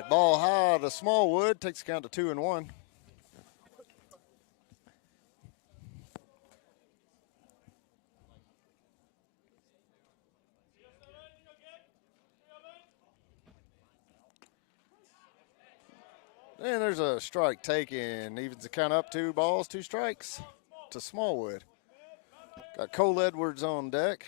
right, ball high to Smallwood. Takes the count to 2-1. And there's a strike taken. Evens the count up 2 balls, 2 strikes to Smallwood. Got Cole Edwards on deck.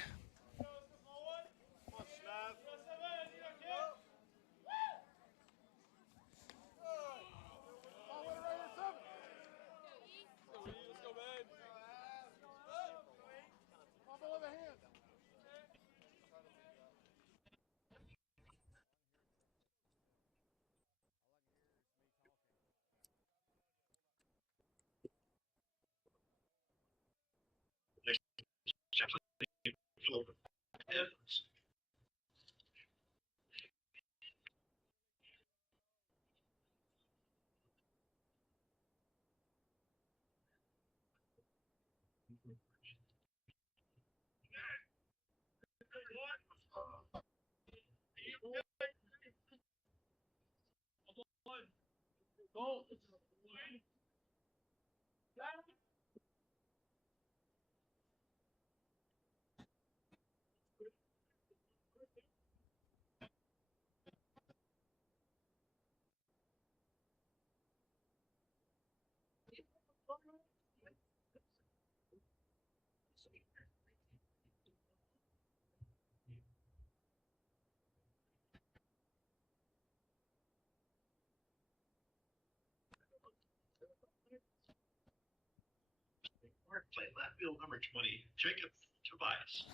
Playing left field, number 20, Jacob Tobias.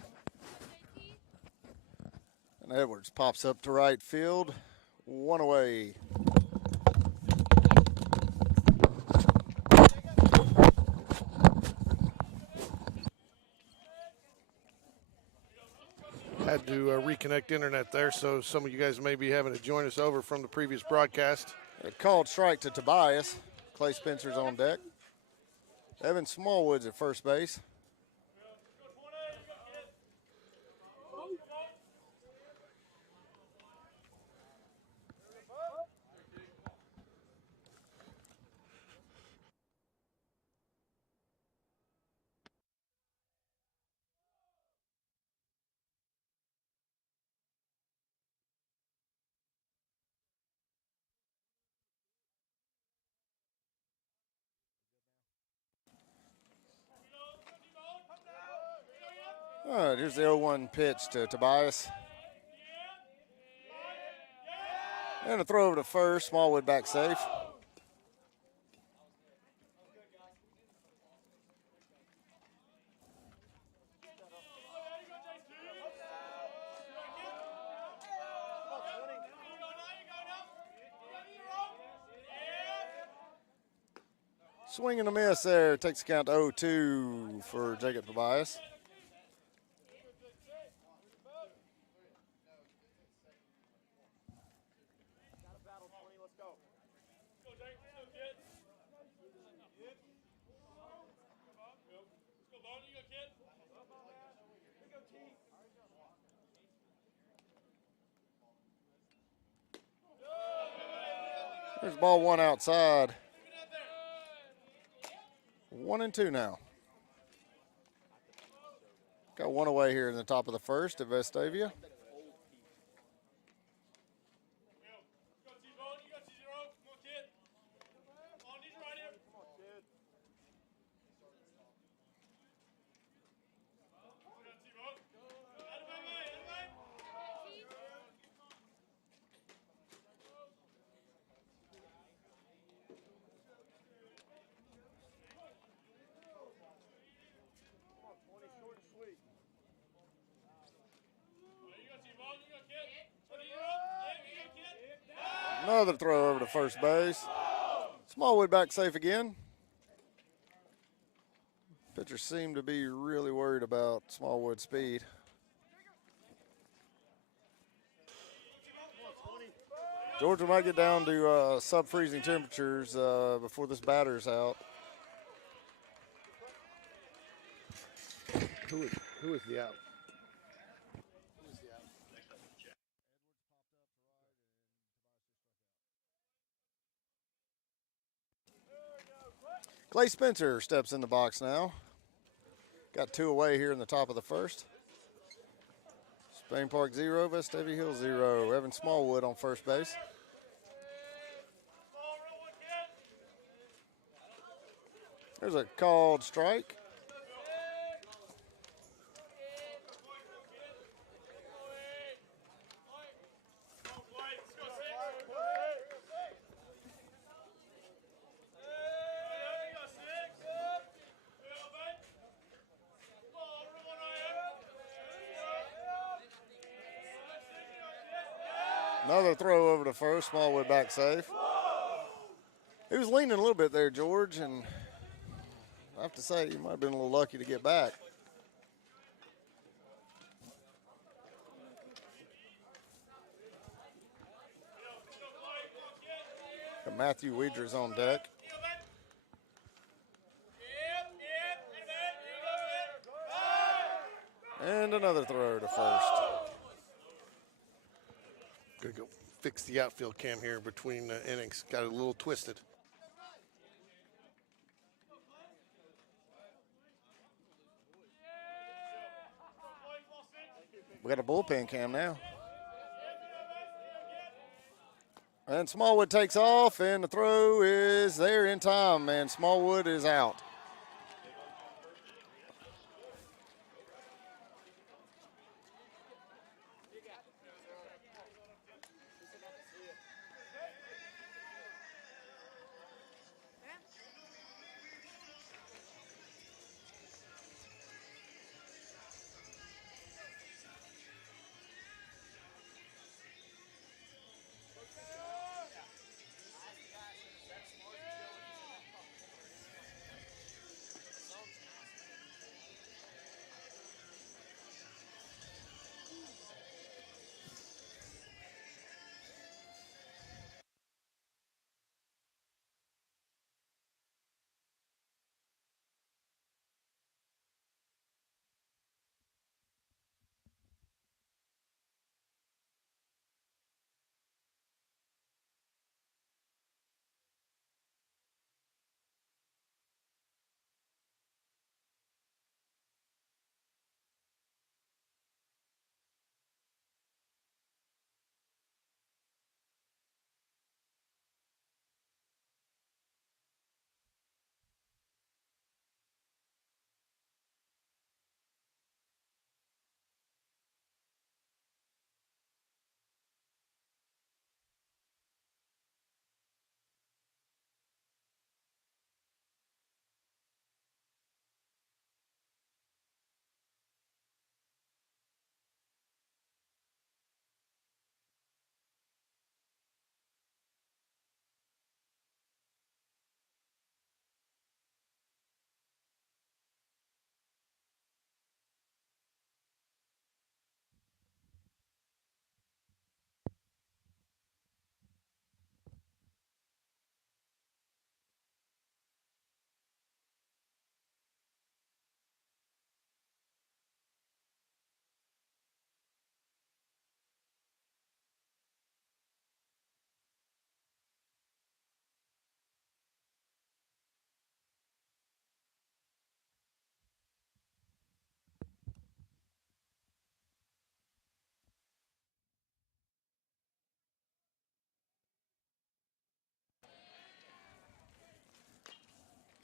And Edwards pops up to right field. 1 away. Had to reconnect internet there, so some of you guys may be having to join us over from the previous broadcast. A called strike to Tobias. Clay Spencer's on deck. Evan Smallwood's at first base. All right, here's the 0-1 pitch to Tobias. And a throw over to first. Smallwood back safe. Swing and a miss there. Takes the count to 0-2 for Jacob Tobias. There's ball 1 outside. 1-2 now. Got 1 away here in the top of the first at Vestavia. Another throw over to first base. Smallwood back safe again. Pitchers seem to be really worried about Smallwood's speed. Georgia might get down to sub-freezing temperatures before this batter's out. Who is the out? Clay Spencer steps in the box now. Got 2 away here in the top of the first. Spain Park 0, Vestavia Hills 0. Evan Smallwood on first base. There's a called strike. Another throw over to first. Smallwood back safe. He was leaning a little bit there, George, and I have to say, you might have been a little lucky to get back. And Matthew Weidner's on deck. And another throw to first. Gonna go fix the outfield cam here between innings. Got it a little twisted. We got a bullpen cam now. And Smallwood takes off, and the throw is there in time, and Smallwood is out.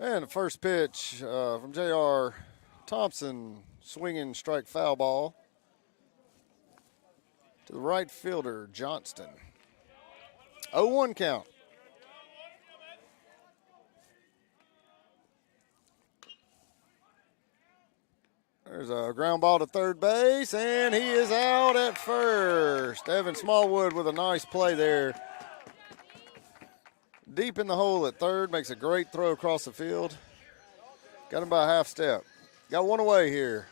And the first pitch from J.R. Thompson, swinging strike foul ball to the right fielder, Johnston. 0-1 count. There's a ground ball to third base, and he is out at first. Evan Smallwood with a nice play there. Deep in the hole at third, makes a great throw across the field. Got him by a half step. Got one away here.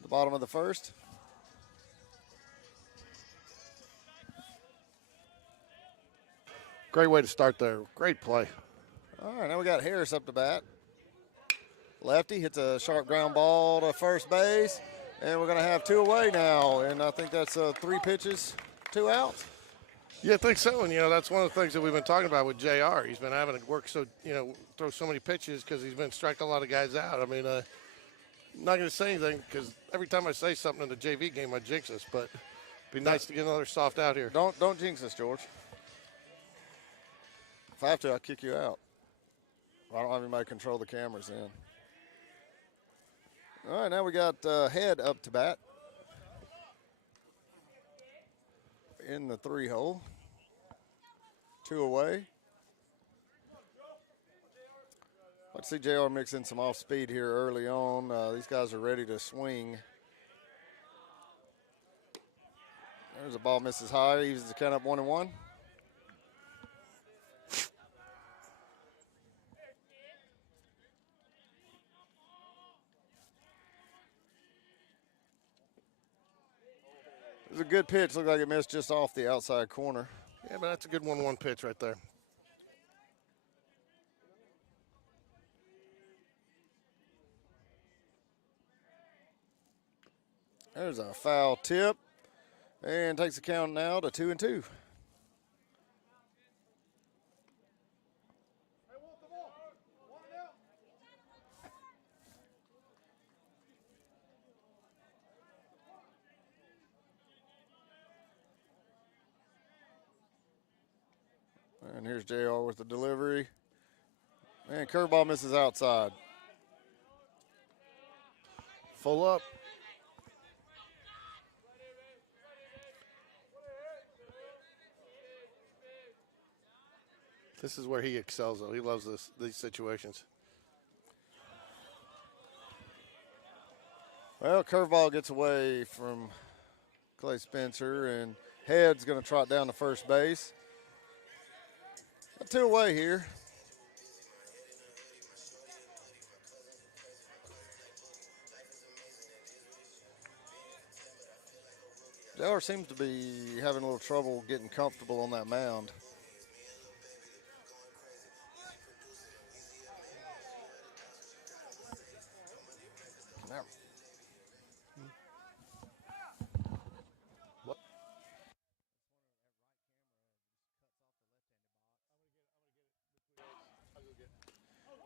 The bottom of the first. Great way to start there. Great play. All right, now we got Harris up to bat. Lefty hits a sharp ground ball to first base, and we're going to have 2 away now. And I think that's 3 pitches, 2 outs. Yeah, I think so. And, that's one of the things that we've been talking about with JR. He's been having to work throw so many pitches because he's been striking a lot of guys out. I mean, I'm not going to say anything because every time I say something in the JV game, I jinx us. But it'd be nice to get another soft out here. Don't jinx us, George. If I have to, I'll kick you out. I don't have anybody control the cameras then. All right, now we got Head up to bat in the 3-hole. 2 away. Let's see JR mix in some off speed here early on. These guys are ready to swing. There's a ball misses high, evens the count up 1-1. It was a good pitch. Looked like it missed just off the outside corner. Yeah, but that's a good 1-1 pitch right there. There's a foul tip. And takes the count now to 2-2. And here's JR with the delivery. And curveball misses outside. Full up. This is where he excels, though. He loves these situations. Well, curveball gets away from Clay Spencer, and Head's going to trot down to first base. 2 away here. JR seems to be having a little trouble getting comfortable on that mound.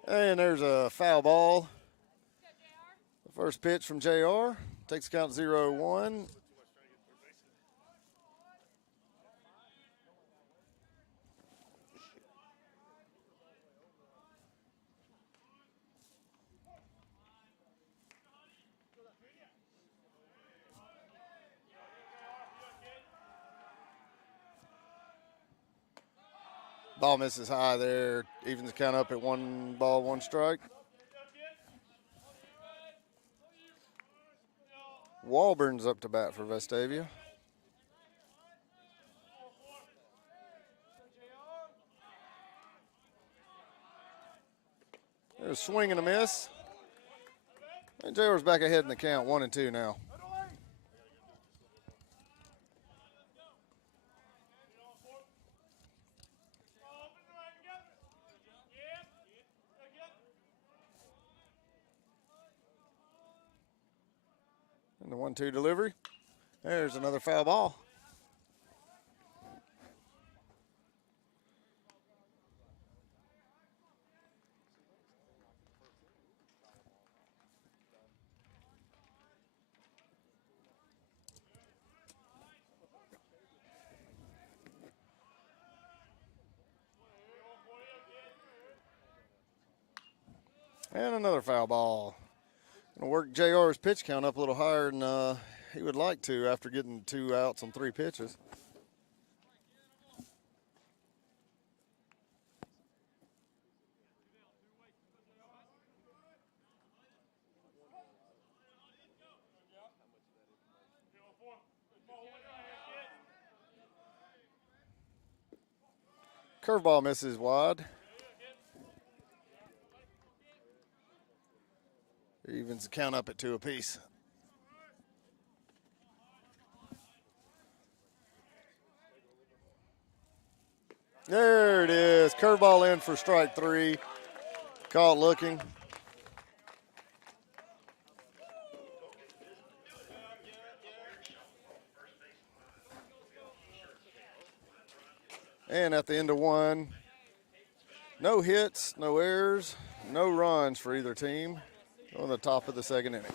And there's a foul ball. The first pitch from JR. Takes the count 0-1. Ball misses high there. Evens the count up at 1 ball, 1 strike. Walburn's up to bat for Vestavia. There's a swing and a miss. And JR's back ahead in the count, 1-2 now. And the 1-2 delivery. There's another foul ball. And another foul ball. Gonna work JR's pitch count up a little higher than he would like to after getting 2 outs on 3 pitches. Curveball misses wide. Evens the count up at 2 apiece. There it is. Curveball in for strike 3. Caught looking. And at the end of one, no hits, no errors, no runs for either team on the top of the second inning.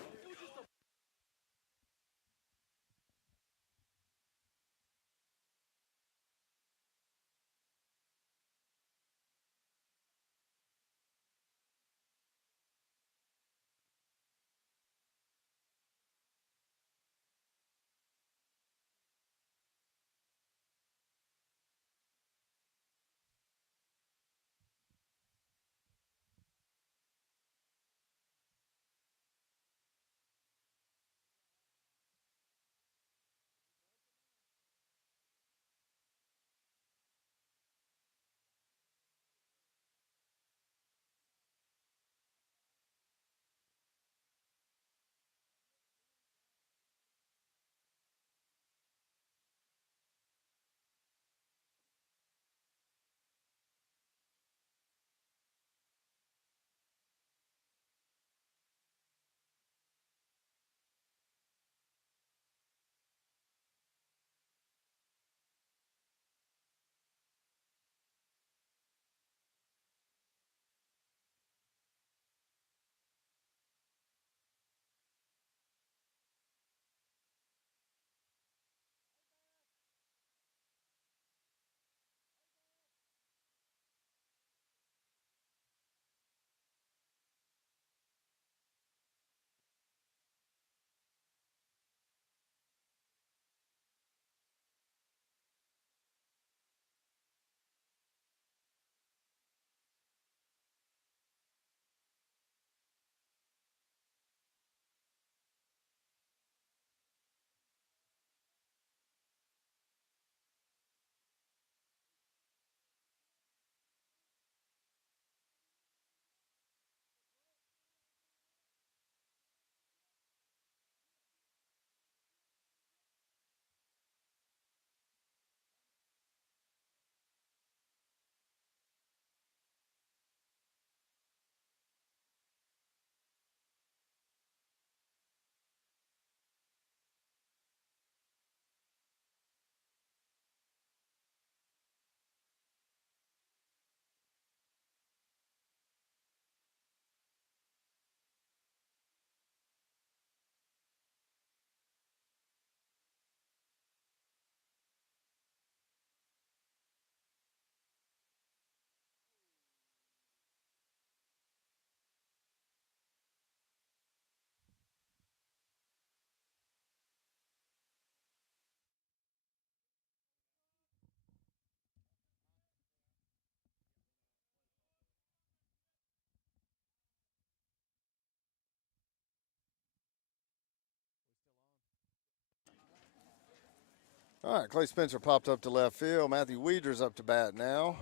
All right, Clay Spencer popped up to left field. Matthew Weeder's up to bat now.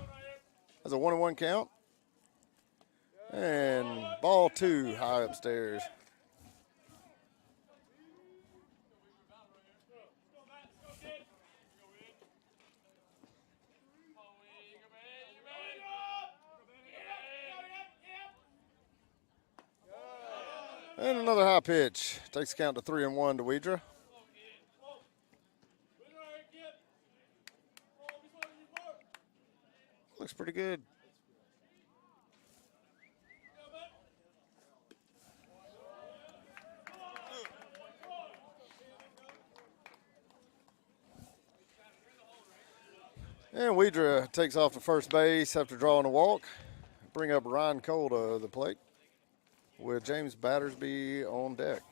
That's a 1-1 count. And ball two high upstairs. And another high pitch. Takes the count to 3-1 to Weidra. Looks pretty good. And Weidra takes off to first base after drawing a walk. Bring up Ryan Cole to the plate with James Battersby on deck.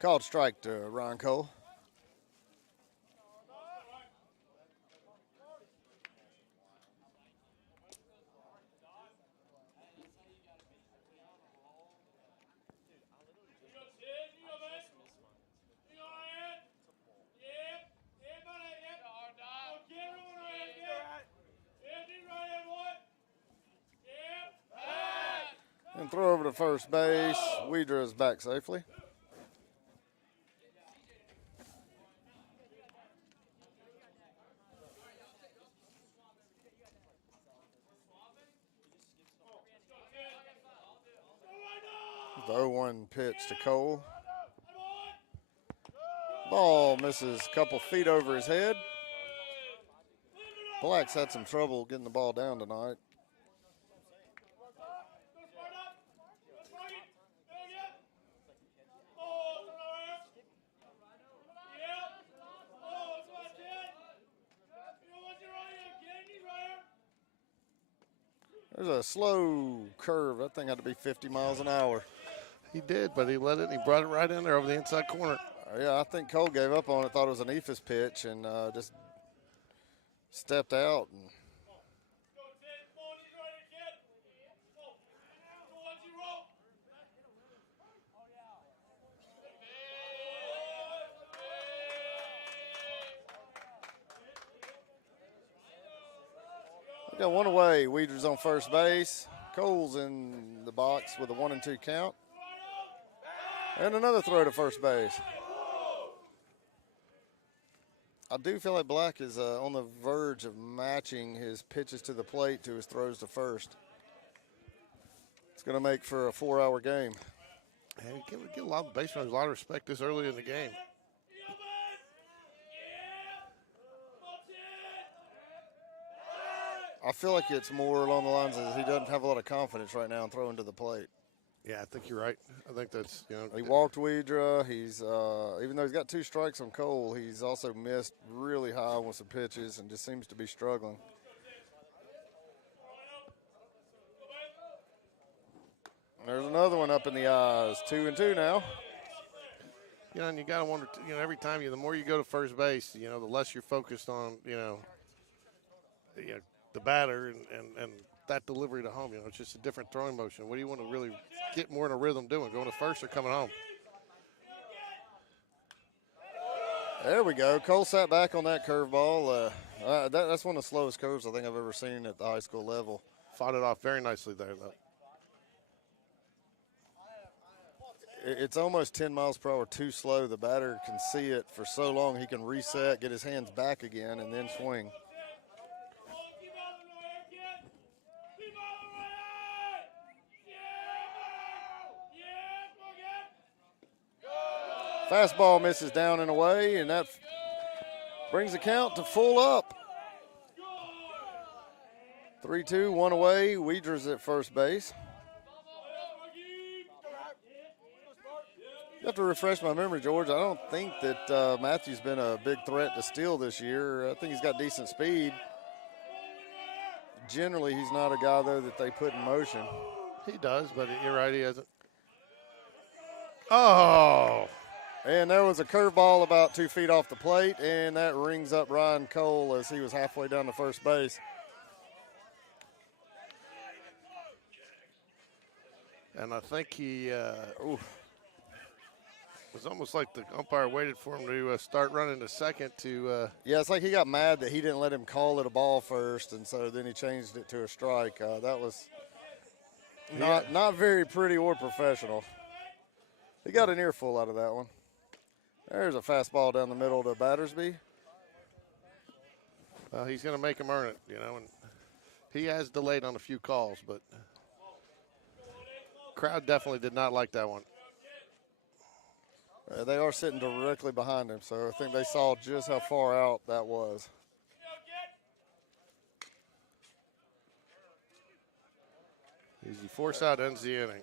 Called strike to Ryan Cole. And throw over to first base. Weidra is back safely. The 0-1 pitch to Cole. Ball misses a couple feet over his head. Black's had some trouble getting the ball down tonight. There's a slow curve. That thing had to be 50 miles an hour. He did, but he let it. He brought it right in there over the inside corner. Yeah, I think Cole gave up on it, thought it was an Ephus pitch, and just stepped out. And we got one away. Weeder's on first base. Cole's in the box with a 1-2 count. And another throw to first base. I do feel like Black is on the verge of matching his pitches to the plate to his throws to first. It's going to make for a 4-hour game. And get a lot of base runners a lot of respect this early in the game. I feel like it's more along the lines of he doesn't have a lot of confidence right now in throwing to the plate. Yeah, I think you're right. I think that's, He walked Weidra. He's even though he's got 2 strikes on Cole, he's also missed really high with some pitches and just seems to be struggling. There's another one up in the eyes. 2-2 now. And you got to wonder, every time the more you go to first base, the less you're focused on, the batter and that delivery to home. It's just a different throwing motion. What do you want to really get more in a rhythm doing? Going to first or coming home? There we go. Cole sat back on that curveball. That's one of the slowest curves I think I've ever seen at the high school level. Fought it off very nicely there, though. It's almost 10 miles per hour too slow. The batter can see it for so long he can reset, get his hands back again, and then swing. Fastball misses down and away, and that brings the count to full up. 3-2, 1 away. Weidra's at first base. You have to refresh my memory, George. I don't think that Matthew's been a big threat to steal this year. I think he's got decent speed. Generally, he's not a guy, though, that they put in motion. He does, but you're right, he hasn't. Oh! And there was a curveball about 2 feet off the plate, and that rings up Ryan Cole as he was halfway down to first base. And I think he was almost like the umpire waited for him to start running to second to. Yeah, it's like he got mad that he didn't let him call it a ball first, and so then he changed it to a strike. That was not very pretty or professional. He got an earful out of that one. There's a fastball down the middle to Battersby. He's going to make him earn it, and he has delayed on a few calls, but crowd definitely did not like that one. They are sitting directly behind him, so I think they saw just how far out that was. Easy force out ends the inning.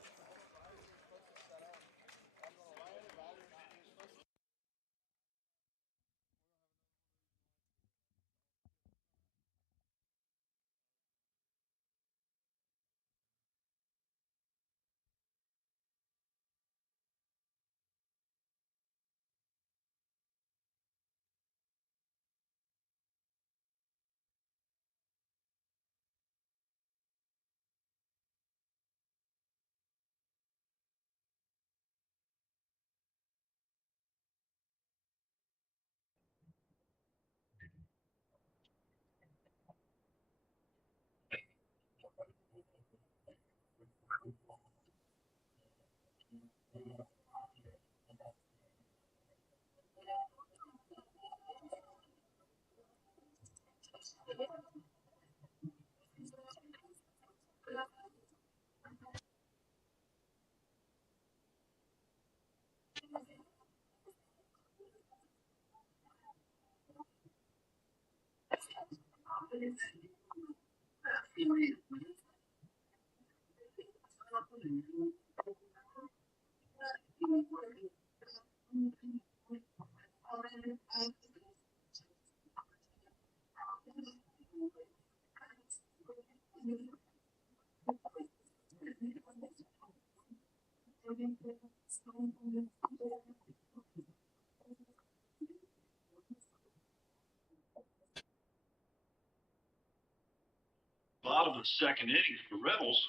Bottom of the second inning for the Rebels.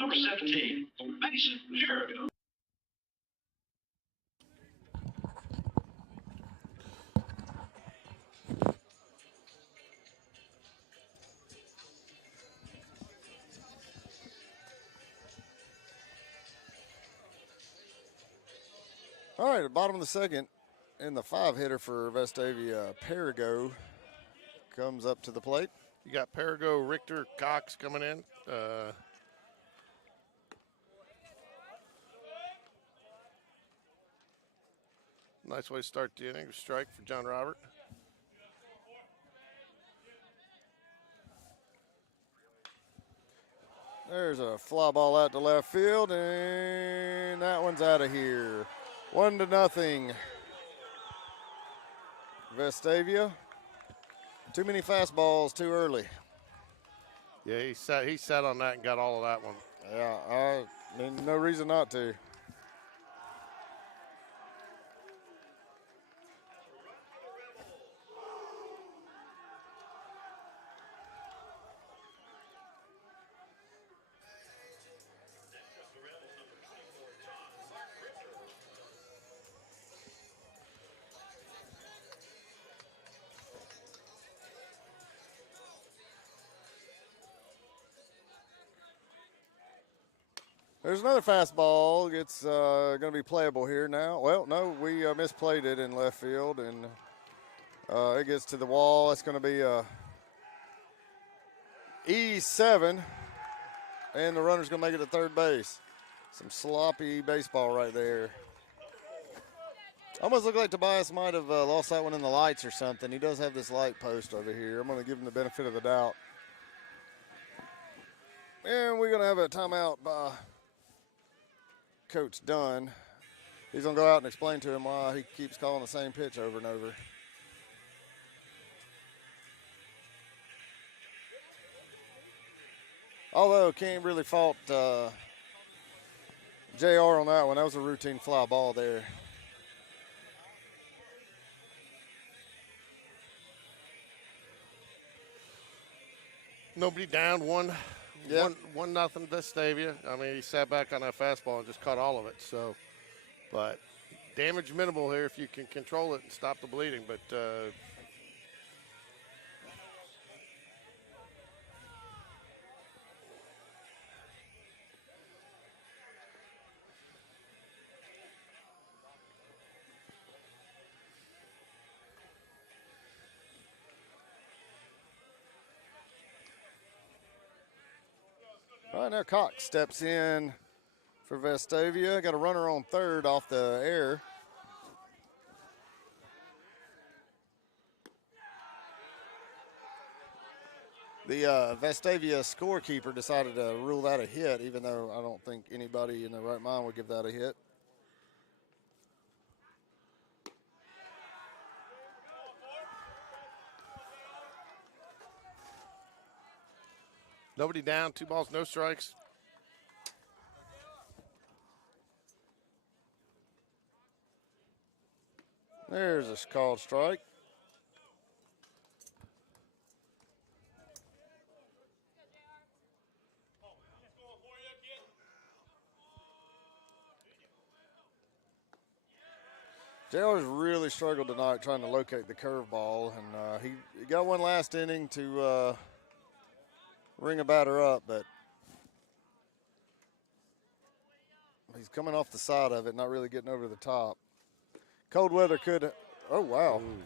Number 17, Mason Jericho. All right, at the bottom of the second, and the 5-hitter for Vestavia, Perigo, comes up to the plate. You got Perigo, Richter, Cox coming in. Nice way to start the inning. Strike for John Robert. There's a fly ball out to left field, and that one's out of here. 1-0. Vestavia. Too many fastballs too early. Yeah, he sat on that and got all of that one. Yeah, I mean, no reason not to. There's another fastball. It's going to be playable here now. Well, no, we misplayed it in left field, and it gets to the wall. It's going to be E7, and the runner's going to make it to third base. Some sloppy baseball right there. Almost looked like Tobias might have lost that one in the lights or something. He does have this light post over here. I'm going to give him the benefit of the doubt. And we're going to have a timeout by Coach Dunn. He's going to go out and explain to him why he keeps calling the same pitch over and over. Although can't really fault JR on that one. That was a routine fly ball there. Nobody down, one nothing Vestavia. I mean, he sat back on that fastball and just caught all of it. So, but damage minimal here if you can control it and stop the bleeding. But All right, now Cox steps in for Vestavia. Got a runner on third off the air. The Vestavia scorekeeper decided to rule that a hit, even though I don't think anybody in their right mind would give that a hit. nobody down, 2 balls, no strikes. There's a called strike. JR's really struggled tonight trying to locate the curveball, and he got one last inning to ring a batter up, but he's coming off the side of it, not really getting over the top. Cold weather could, oh, wow. Ooh.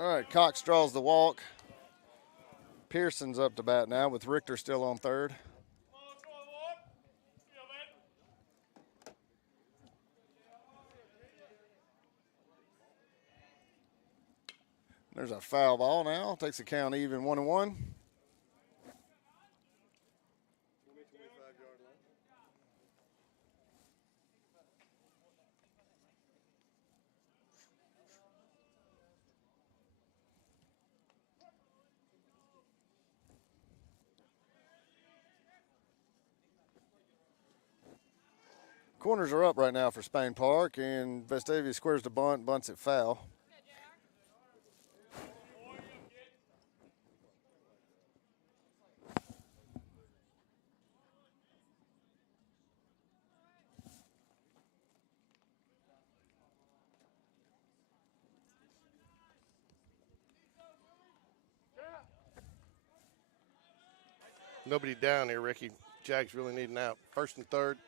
All right, Cox draws the walk. Pearson's up to bat now with Richter still on third. There's a foul ball now. Takes the count even 1-1. Corners are up right now for Spain Park, and Vestavia squares the bunt, bunts it foul. Nobody down here, Ricky. Jags really need an out. First and third.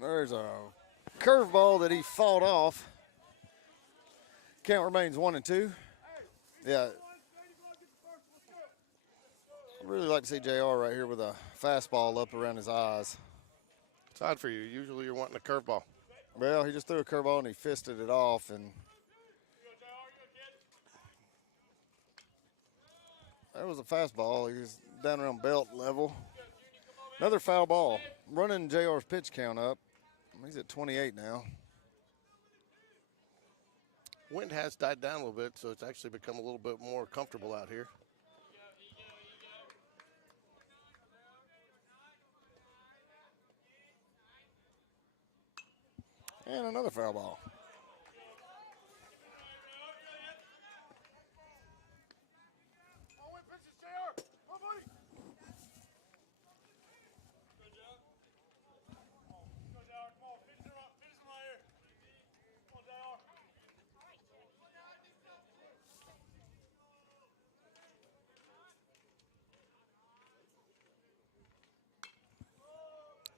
There's a curveball that he fought off. Count remains 1-2. Yeah. I'd really like to see JR right here with a fastball up around his eyes. It's odd for you. Usually you're wanting a curveball. Well, he just threw a curveball and he fisted it off, and that was a fastball. He's down around belt level. Another foul ball. Running JR's pitch count up. He's at 28 now. Wind has died down a little bit, so it's actually become a little bit more comfortable out here. And another foul ball.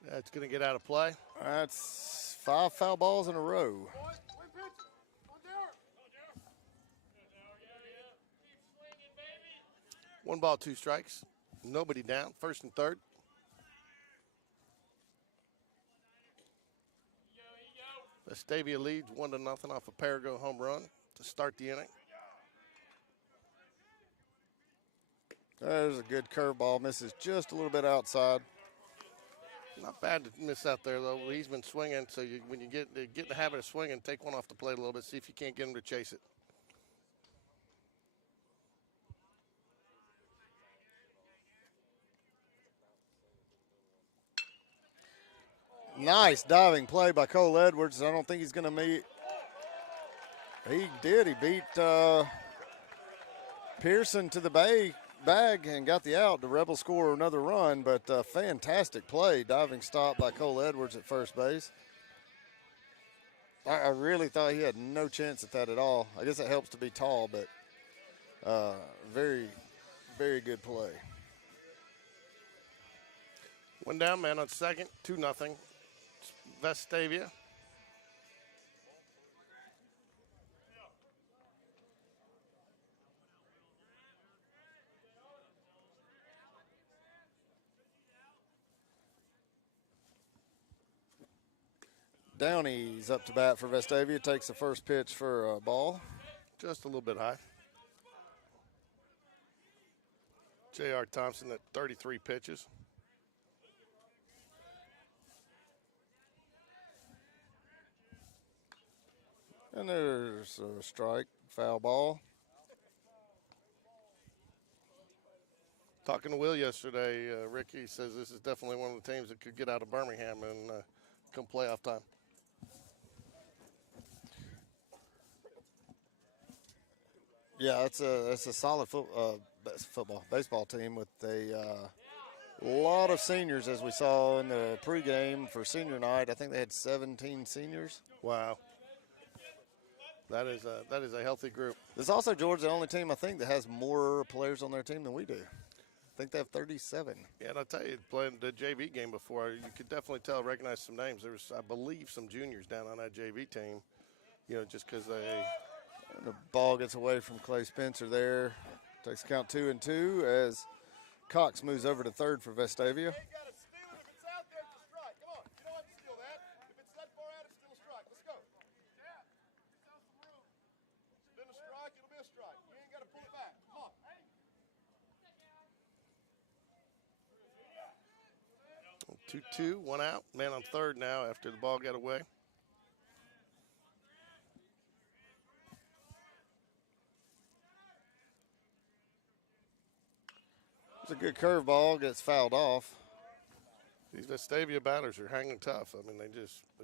Yeah, it's going to get out of play. That's 5 foul balls in a row. One ball, 2 strikes. Nobody down. First and third. Vestavia leads 1-0 off a Parago home run to start the inning. There's a good curveball. Misses just a little bit outside. Not bad to miss out there, though. He's been swinging, so when you get in the habit of swinging, take one off the plate a little bit, see if you can't get him to chase it. Nice diving play by Cole Edwards. I don't think he's going to meet. He did. He beat Pearson to the bag and got the out. The Rebels score another run, but fantastic play. Diving stop by Cole Edwards at first base. I really thought he had no chance at that at all. I guess it helps to be tall, but very, very good play. One down, man on second, 2-0. Vestavia. Downey's up to bat for Vestavia. Takes the first pitch for a ball. Just a little bit high. J.R. Thompson at 33 pitches. And there's a strike, foul ball. Talking to Will yesterday, Ricky says this is definitely one of the teams that could get out of Birmingham and come playoff time. Yeah, it's a solid baseball team with a lot of seniors, as we saw in the pregame for senior night. I think they had 17 seniors. Wow. That is a healthy group. This is also, George, the only team I think that has more players on their team than we do. I think they have 37. Yeah, and I'll tell you, playing the JV game before, you could definitely recognize some names. There was, I believe, some juniors down on that JV team. just because they. And the ball gets away from Clay Spencer there. Takes count 2-2 as Cox moves over to third for Vestavia. Two, 1 out. Man on third now after the ball got away. It's a good curveball, gets fouled off. These Vestavia batters are hanging tough. I mean, they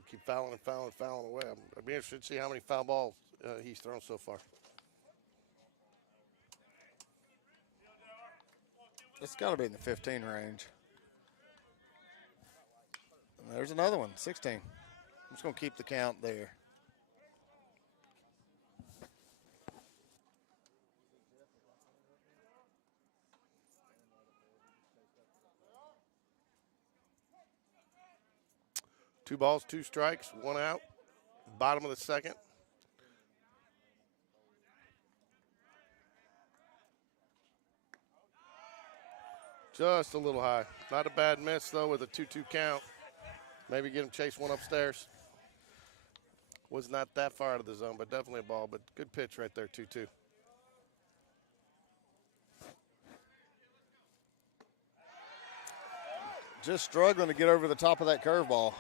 keep fouling and fouling and fouling away. I'd be interested to see how many foul balls he's thrown so far. It's got to be in the 15 range. And there's another one, 16. I'm just going to keep the count there. Two balls, 2 strikes, 1 out. Bottom of the second. Just a little high. Not a bad miss, though, with a 2-2 count. Maybe get him chase one upstairs. Was not that far out of the zone, but definitely a ball. But good pitch right there, 2-2. Just struggling to get over the top of that curveball.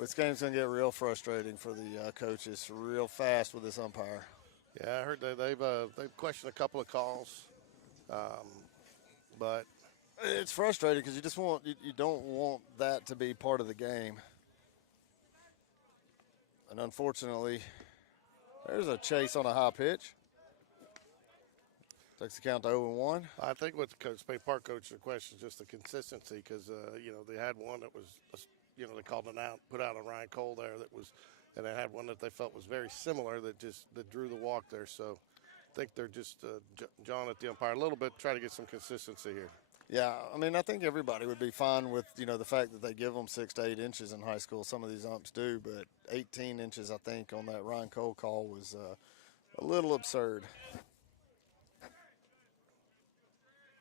This game's going to get real frustrating for the coaches real fast with this umpire. Yeah, I heard they've questioned a couple of calls, but it's frustrating because you don't want that to be part of the game. And unfortunately, there's a chase on a high pitch. Takes the count to 0-1. I think what the Bay Park coach questions just the consistency because they had one that was they called it out, put out on Ryan Cole there and they had one that they felt was very similar that drew the walk there. So I think they're just jawing at the umpire a little bit, trying to get some consistency here. Yeah, I mean, I think everybody would be fine with, the fact that they give them 6 to 8 inches in high school. Some of these umps do, but 18 inches, I think, on that Ryan Cole call was a little absurd.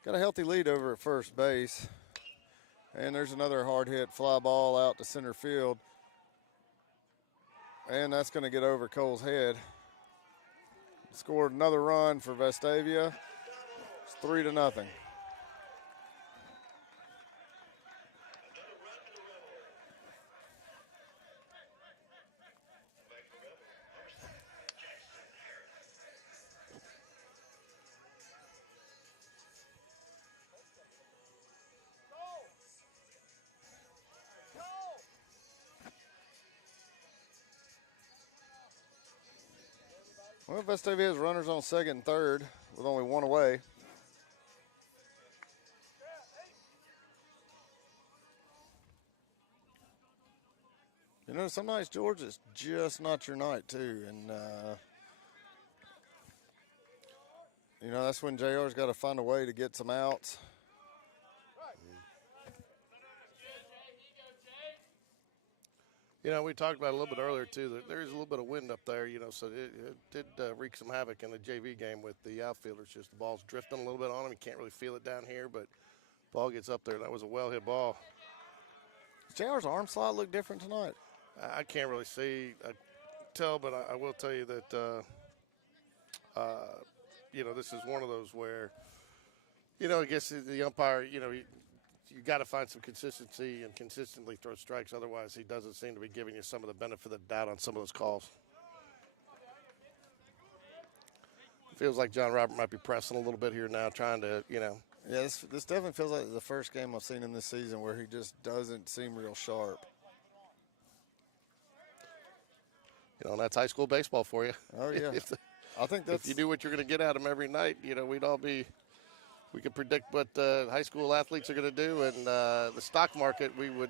Got a healthy lead over at first base. And there's another hard hit fly ball out to center field. And that's going to get over Cole's head. Scored another run for Vestavia. It's 3-0. Well, Vestavia has runners on second and third with only 1 away. Some nights, George, it's just not your night, too. And, that's when JR's got to find a way to get some outs. We talked about it a little bit earlier, too, that there is a little bit of wind up there, so it did wreak some havoc in the JV game with the outfielders. Just the ball's drifting a little bit on him. You can't really feel it down here, but ball gets up there. That was a well-hit ball. Does JR's arm slot look different tonight? I can't really tell, but I will tell you that, this is one of those where, I guess the umpire, you got to find some consistency and consistently throw strikes. Otherwise, he doesn't seem to be giving you some of the benefit of the doubt on some of those calls. Feels like John Robert might be pressing a little bit here now, trying to, Yeah, this definitely feels like the first game I've seen him this season where he just doesn't seem real sharp. And that's high school baseball for you. Oh, yeah. I think that's. If you do what you're going to get out of him every night, we'd all be. We could predict what high school athletes are going to do, and the stock market, we would.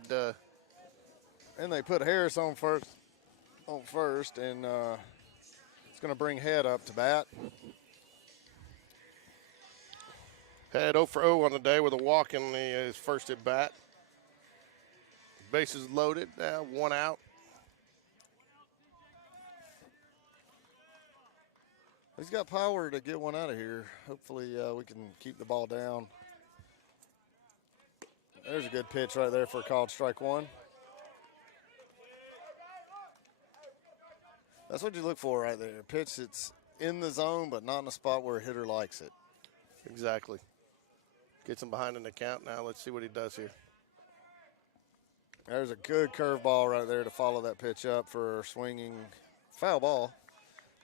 And they put Harris on first, and it's going to bring Head up to bat. Had 0 for 0 on the day with a walk in his first at bat. Bases loaded, one out. He's got power to get one out of here. Hopefully we can keep the ball down. There's a good pitch right there for a called strike one. That's what you look for right there. A pitch that's in the zone but not in a spot where a hitter likes it. Exactly. Gets him behind in the count. Now let's see what he does here. There's a good curveball right there to follow that pitch up for a swinging foul ball.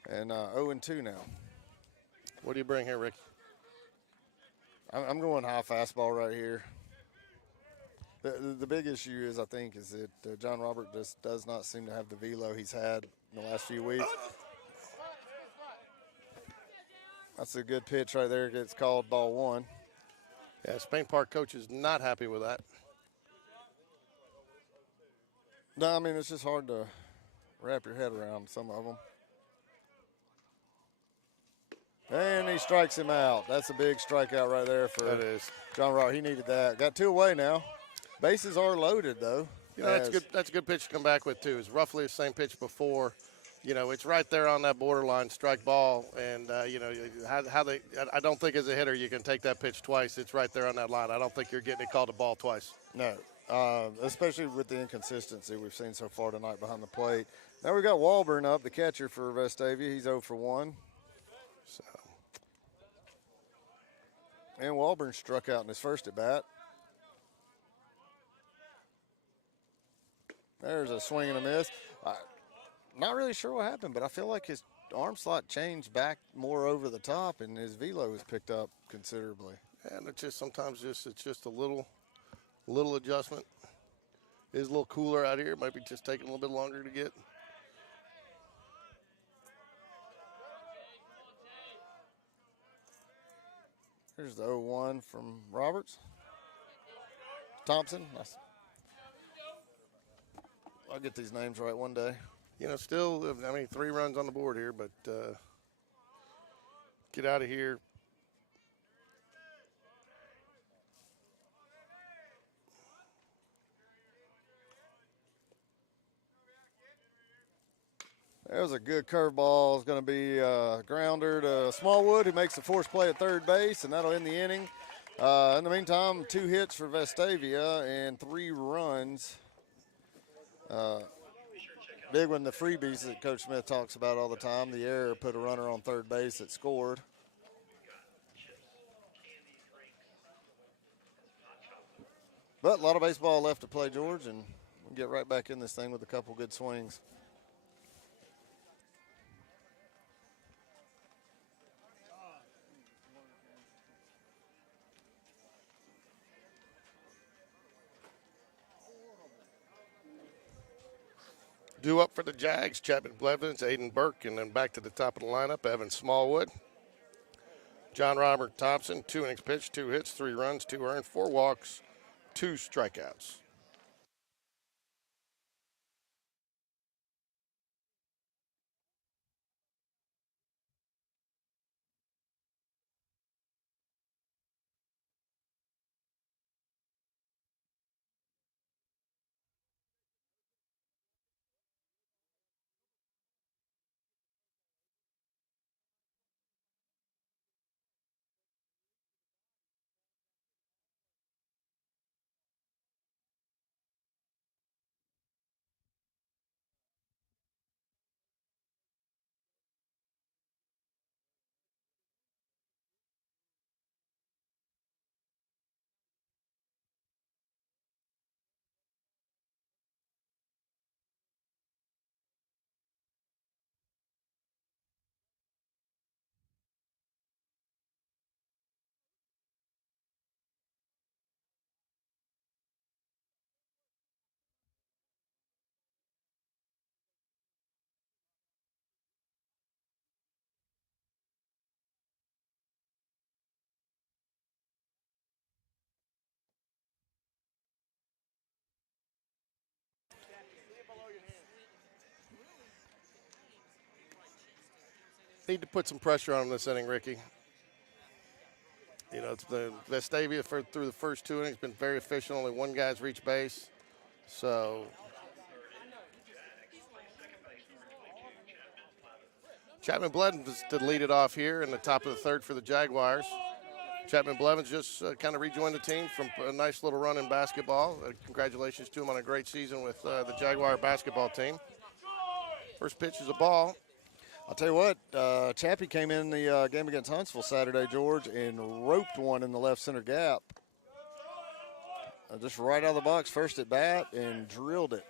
And 0-2 now. What do you bring here, Ricky? I'm going high fastball right here. The big issue is, I think, is that John Robert just does not seem to have the velo he's had in the last few weeks. That's a good pitch right there. Gets called ball one. Yeah, Spain Park coach is not happy with that. No, I mean, it's just hard to wrap your head around some of them. And he strikes him out. That's a big strikeout right there for That is. John Robert. He needed that. Got two away now. Bases are loaded, though. You know, that's good. That's a good pitch to come back with, too. It's roughly the same pitch before. You know, it's right there on that borderline strike ball. And, you know, I don't think as a hitter you can take that pitch twice. It's right there on that line. I don't think you're getting it called a ball twice. No, especially with the inconsistency we've seen so far tonight behind the plate. Now we got Walburn up, the catcher for Vestavia. He's 0 for 1. So. And Walburn struck out in his first at bat. There's a swing and a miss. Not really sure what happened, but I feel like his arm slot changed back more over the top, and his velo was picked up considerably. And it's just sometimes it's just a little adjustment. It is a little cooler out here. It might be just taking a little bit longer to get. Here's the 0-1 from Roberts. Thompson. Nice. I'll get these names right one day. You know, still, I mean, 3 runs on the board here, but get out of here. That was a good curveball. It's going to be a grounder to Smallwood, who makes the force play at third base, and that'll end the inning. In the meantime, 2 hits for Vestavia and 3 runs. Big one, the freebies that Coach Smith talks about all the time. The error put a runner on third base that scored. But a lot of baseball left to play, George, and we'll get right back in this thing with a couple good swings. Due up for the Jags, Chapman Blevins, Aiden Burke, and then back to the top of the lineup, Evan Smallwood. John Robert Thompson, 2 innings pitched, 2 hits, 3 runs, 2 earned, 4 walks, 2 strikeouts. Need to put some pressure on him this inning, Ricky. You know, it's the Vestavia through the first 2 innings been very efficient. Only one guy's reached base. So Chapman Blevins to lead it off here in the top of the 3rd for the Jaguars. Chapman Blevins just kind of rejoined the team from a nice little run in basketball. Congratulations to him on a great season with the Jaguar basketball team. First pitch is a ball. I'll tell you what, Chappie came in the game against Huntsville Saturday, George, and roped one in the left center gap. Just right out of the box, first at bat, and drilled it.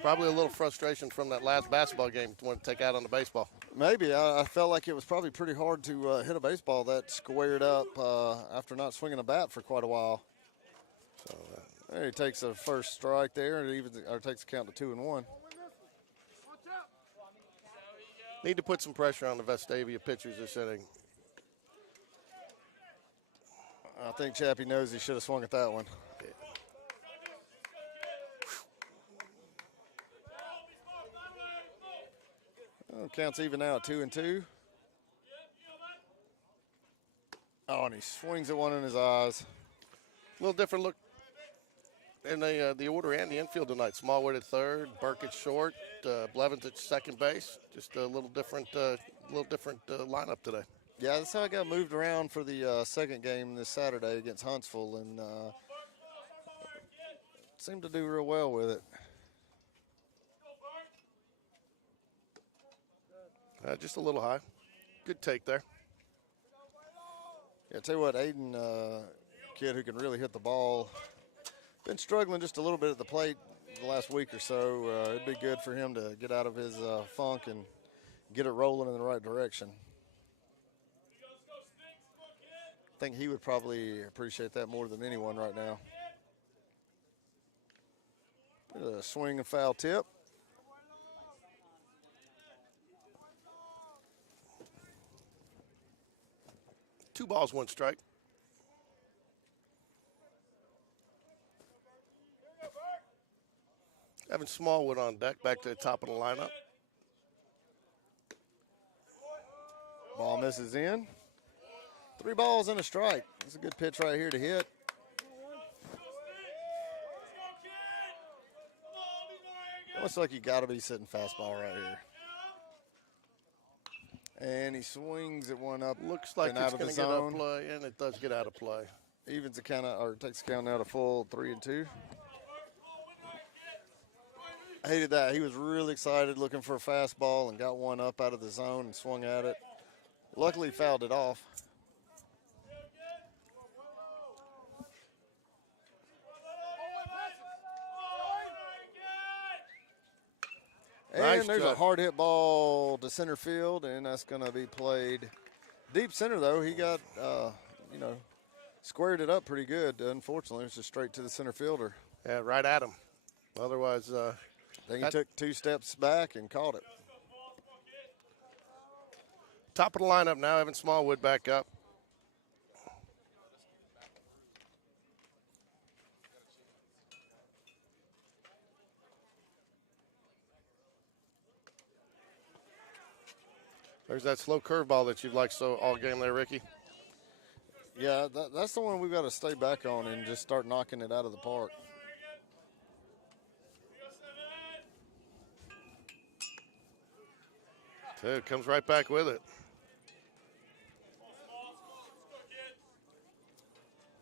Probably a little frustration from that last basketball game to want to take out on the baseball. Maybe. I felt like it was probably pretty hard to hit a baseball that squared up after not swinging a bat for quite a while. So he takes a first strike there, and takes the count to 2-1. Need to put some pressure on the Vestavia pitchers this inning. I think Chappie knows he should have swung at that one. Oh, counts even now at 2-2. Oh, and he swings at one in his eyes. A little different look in the order and the infield tonight. Smallwood at 3rd, Burke at short, Blevins at second base. Just a little different lineup today. Yeah, that's how I got moved around for the second game this Saturday against Huntsville, and seemed to do real well with it. Just a little high. Good take there. Yeah, I tell you what, Aiden, kid who can really hit the ball, been struggling just a little bit at the plate the last week or so. It'd be good for him to get out of his funk and get it rolling in the right direction. I think he would probably appreciate that more than anyone right now. A swing and foul tip. Two balls, one strike. Evan Smallwood on deck, back to the top of the lineup. Ball misses in. 3 balls and a strike. That's a good pitch right here to hit. Looks like you got to be sitting fastball right here. And he swings at one up. Looks like it's going to get out of play, and it does get out of play. Evens the count out, or takes the count out of full 3-2. I hated that. He was really excited looking for a fastball and got one up out of the zone and swung at it. Luckily, fouled it off. And there's a hard hit ball to center field, and that's going to be played deep center, though. He got, squared it up pretty good. Unfortunately, it's just straight to the center fielder. Yeah, right at him. Otherwise, I think he took 2 steps back and caught it. Top of the lineup now, Evan Smallwood back up. There's that slow curveball that you've liked so all game there, Ricky. Yeah, that's the one we've got to stay back on and just start knocking it out of the park. It comes right back with it.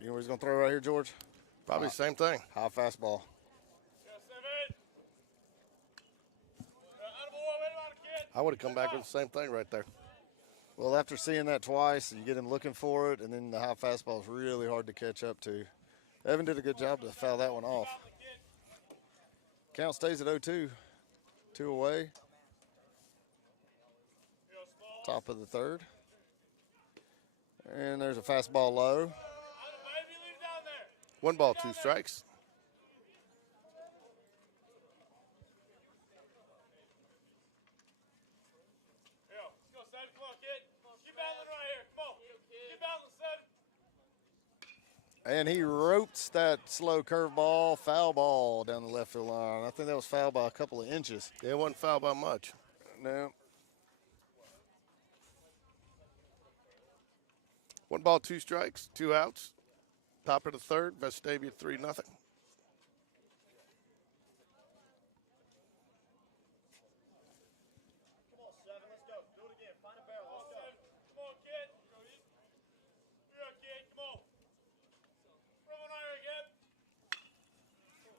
You know what he's going to throw right here, George? Probably the same thing. High fastball. I would have come back with the same thing right there. Well, after seeing that twice, you get him looking for it, and then the high fastball is really hard to catch up to. Evan did a good job to foul that one off. Count stays at 0-2. 2 away. Top of the 3rd. And there's a fastball low. 1 ball, 2 strikes. And he ropes that slow curveball, foul ball down the left field line. I think that was foul by a couple of inches. Yeah, it wasn't foul by much. No. 1 ball, 2 strikes, 2 outs. Top of the third, Vestavia 3-0.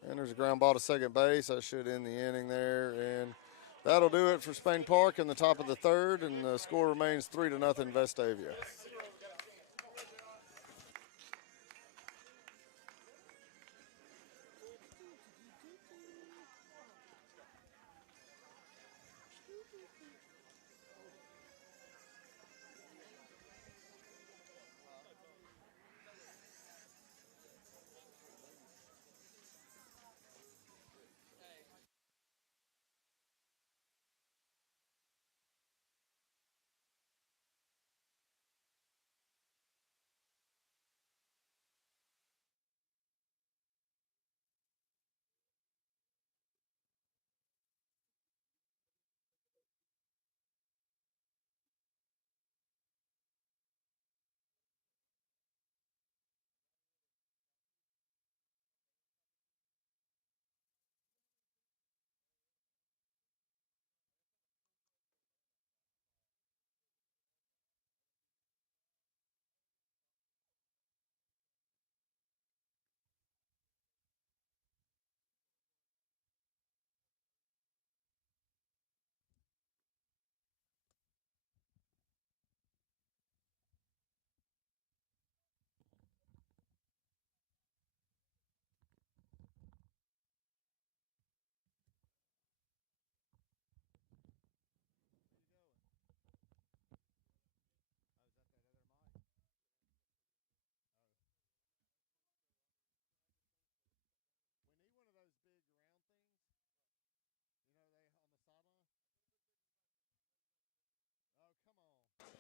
And there's a ground ball to second base. That should end the inning there. And that'll do it for Spain Park in the top of the third. And the score remains 3-0 Vestavia.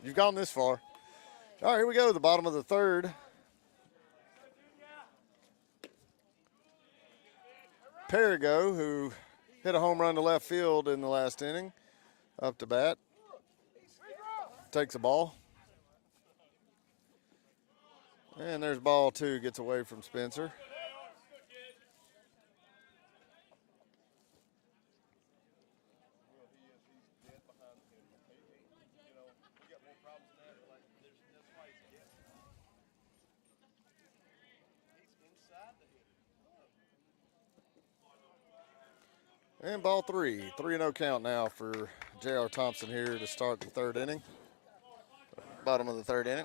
You've gone this far. All right, here we go. The bottom of the third. Perigo, who hit a home run to left field in the last inning, up to bat. Takes a ball. And there's ball 2, gets away from Spencer. And ball 3. 3-0 count now for J.R. Thompson here to start the third inning. Bottom of the third inning.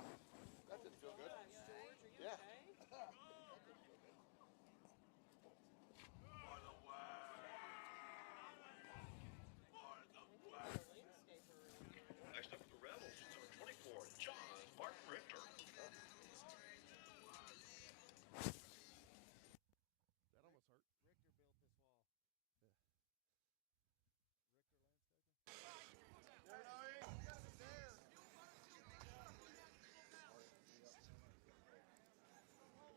Next up for the Rebels, number 24, John Martin Richter. That almost hurt. Richter built this wall.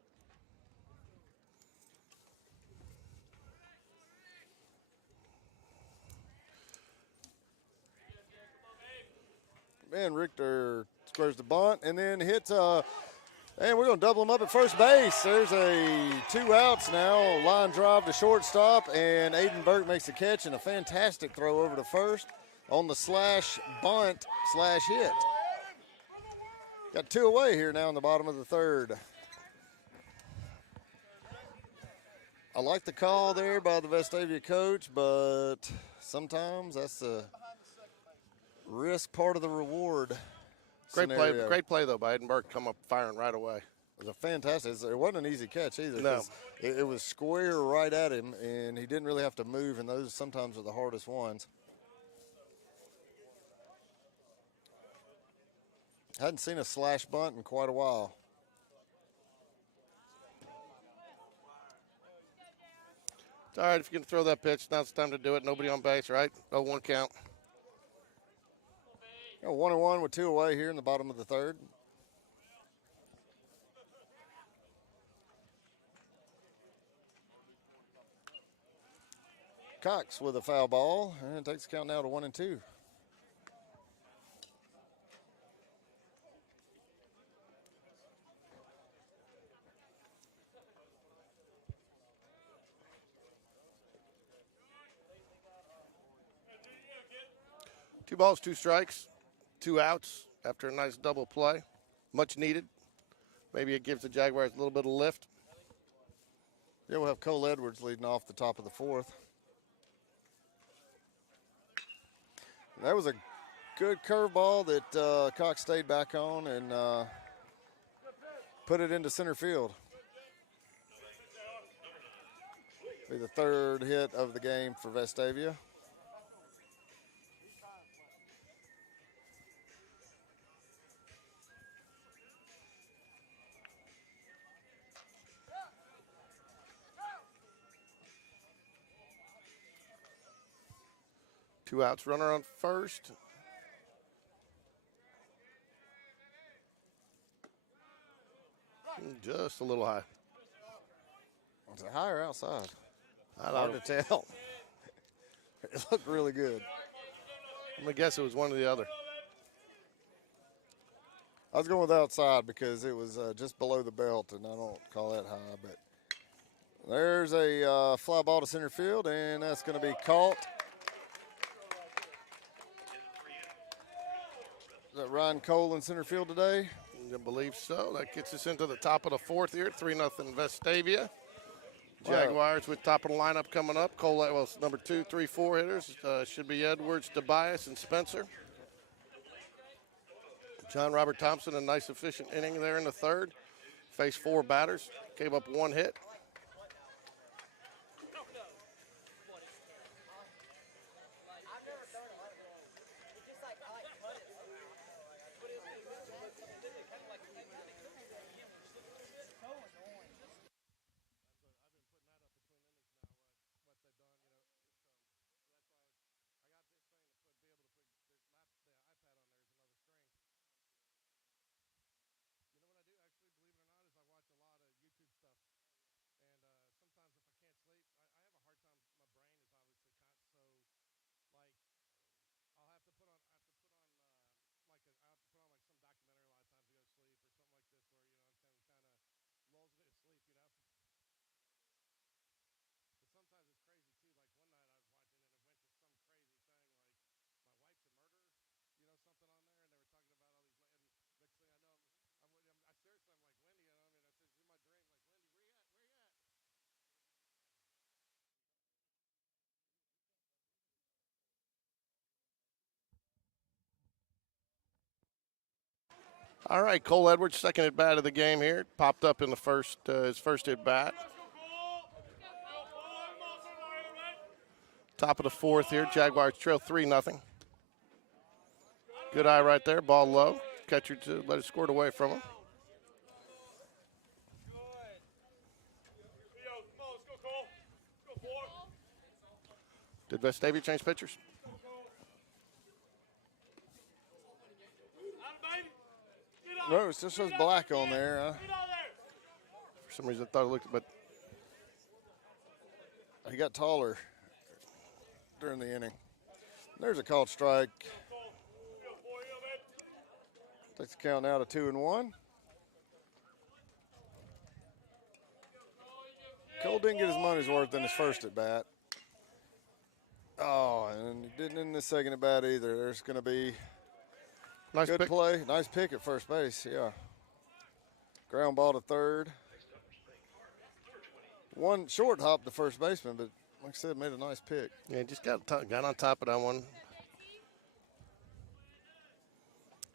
Man, Richter squares the bunt and then hits and we're going to double him up at first base. There's a 2 outs now, line drive to shortstop, and Aiden Burke makes the catch and a fantastic throw over to first on the slash bunt slash hit. Got 2 away here now in the bottom of the third. I like the call there by the Vestavia coach, but sometimes that's the risk part of the reward. Great play though by Edinburgh. Come up firing right away. It was a fantastic. It wasn't an easy catch either. No. It was square right at him, and he didn't really have to move. And those sometimes are the hardest ones. Hadn't seen a slash bunt in quite a while. It's all right if you can throw that pitch. Now it's time to do it. Nobody on base, right? 0-1 count. 1-1 with 2 away here in the bottom of the third. Cox with a foul ball and takes the count now to 1-2. 2 balls, 2 strikes, 2 outs after a nice double play. Much needed. Maybe it gives the Jaguars a little bit of lift. Yeah, we'll have Cole Edwards leading off the top of the 4th. That was a good curveball that Cox stayed back on and put it into center field. Be the 3rd hit of the game for Vestavia. Two outs, runner on first. Just a little high. Was it high or outside? Hard to tell. It looked really good. I'm going to guess it was one or the other. I was going with outside because it was just below the belt, and I don't call that high. But there's a fly ball to center field, and that's going to be caught. Is that Ryan Cole in center field today? I believe so. That gets us into the top of the 4th here, 3-0 Vestavia. Jaguars with top of the lineup coming up. Cole, well, number 2, 3, 4 hitters. Should be Edwards, Tobias, and Spencer. John Robert Thompson, a nice efficient inning there in the 3rd. Faced 4 batters, gave up 1 hit. All right, Cole Edwards, second at bat of the game here. Popped up in the first, his first at bat. Top of the 4th here. Jaguars trail 3-0. Good eye right there. Ball low. Catcher to let it squirt away from him. Did Vestavia change pitchers? No, it just shows black on there. For some reason, I thought it looked, but He got taller during the inning. There's a called strike. Takes the count now to 2-1. Cole didn't get his money's worth in his first at bat. Oh, and he didn't in the second at bat either. There's going to be nice good pick. play. Nice pick at first base, yeah. Ground ball to 3rd. One short hop to first baseman, but like I said, made a nice pick. Yeah, just got on top of that one.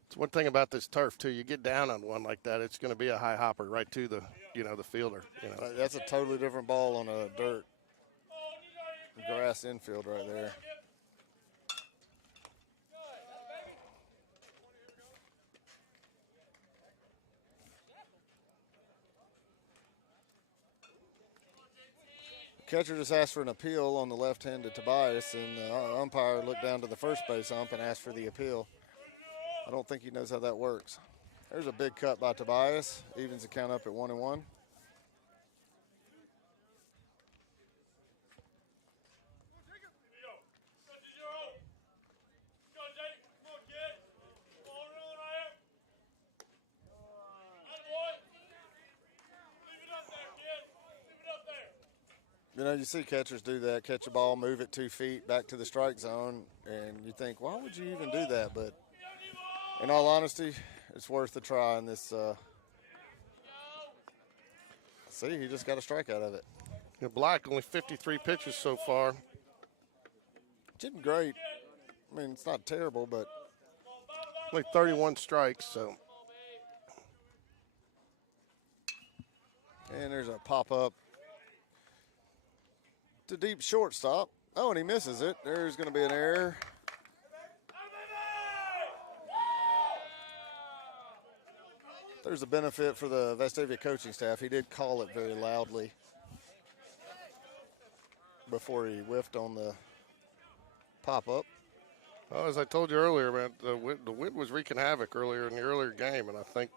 It's one thing about this turf too. You get down on one like that, it's going to be a high hopper right to the, the fielder. That's a totally different ball on a dirt grass infield right there. Catcher just asked for an appeal on the left-handed Tobias, and the umpire looked down to the first base ump and asked for the appeal. I don't think he knows how that works. There's a big cut by Tobias. Evens the count up at 1-1. You know, you see catchers do that, catch a ball, move it 2 feet back to the strike zone, and you think, why would you even do that? But in all honesty, it's worth the try in this. See, he just got a strike out of it. Black, only 53 pitches so far. Did great. I mean, it's not terrible, but Only 31 strikes, so. and there's a pop up to deep shortstop. Oh, and he misses it. There's going to be an error. There's a benefit for the Vestavia coaching staff. He did call it very loudly before he whiffed on the pop up. Well, as I told you earlier, man, the wind was wreaking havoc earlier in the earlier game, and I think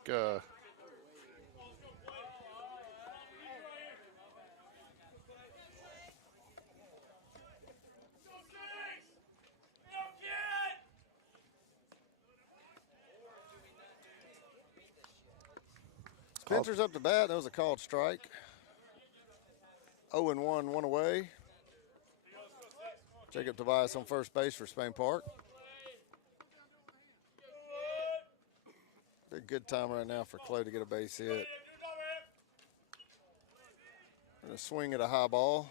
Spencer's up to bat. That was a called strike. 0-1, one away. Jacob Tobias on first base for Spain Park. Be a good time right now for Clay to get a base hit. And a swing at a high ball.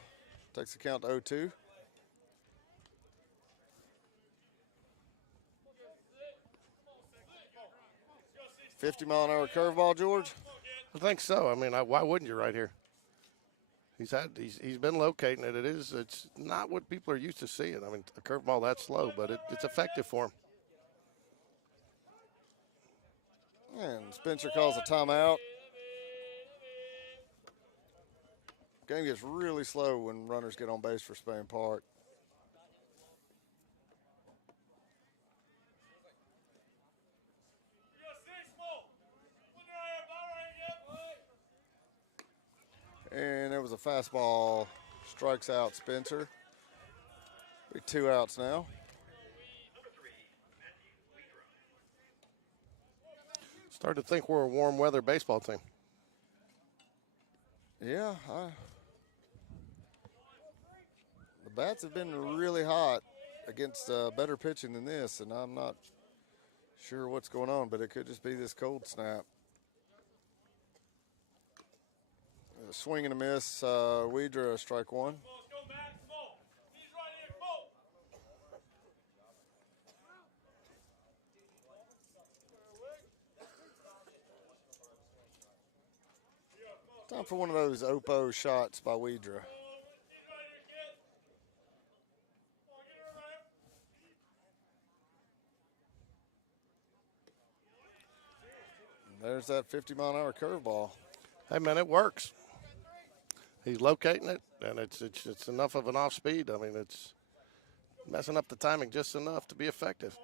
Takes the count to 0-2. $50-mile-an-hour curveball, George. I think so. I mean, why wouldn't you right here? He's been locating it. It's not what people are used to seeing. I mean, a curveball that slow, but it's effective for him. And Spencer calls a timeout. Game gets really slow when runners get on base for Spain Park. And there was a fastball, strikes out Spencer. Be 2 outs now. Starting to think we're a warm weather baseball team. Yeah, the bats have been really hot against better pitching than this, and I'm not sure what's going on, but it could just be this cold snap. A swing and a miss. Weidra, strike one. Time for one of those Oppo shots by Weidra. There's that 50-mile-an-hour curveball. Hey, man, it works. He's locating it, and it's enough of an off speed. I mean, it's messing up the timing just enough to be effective.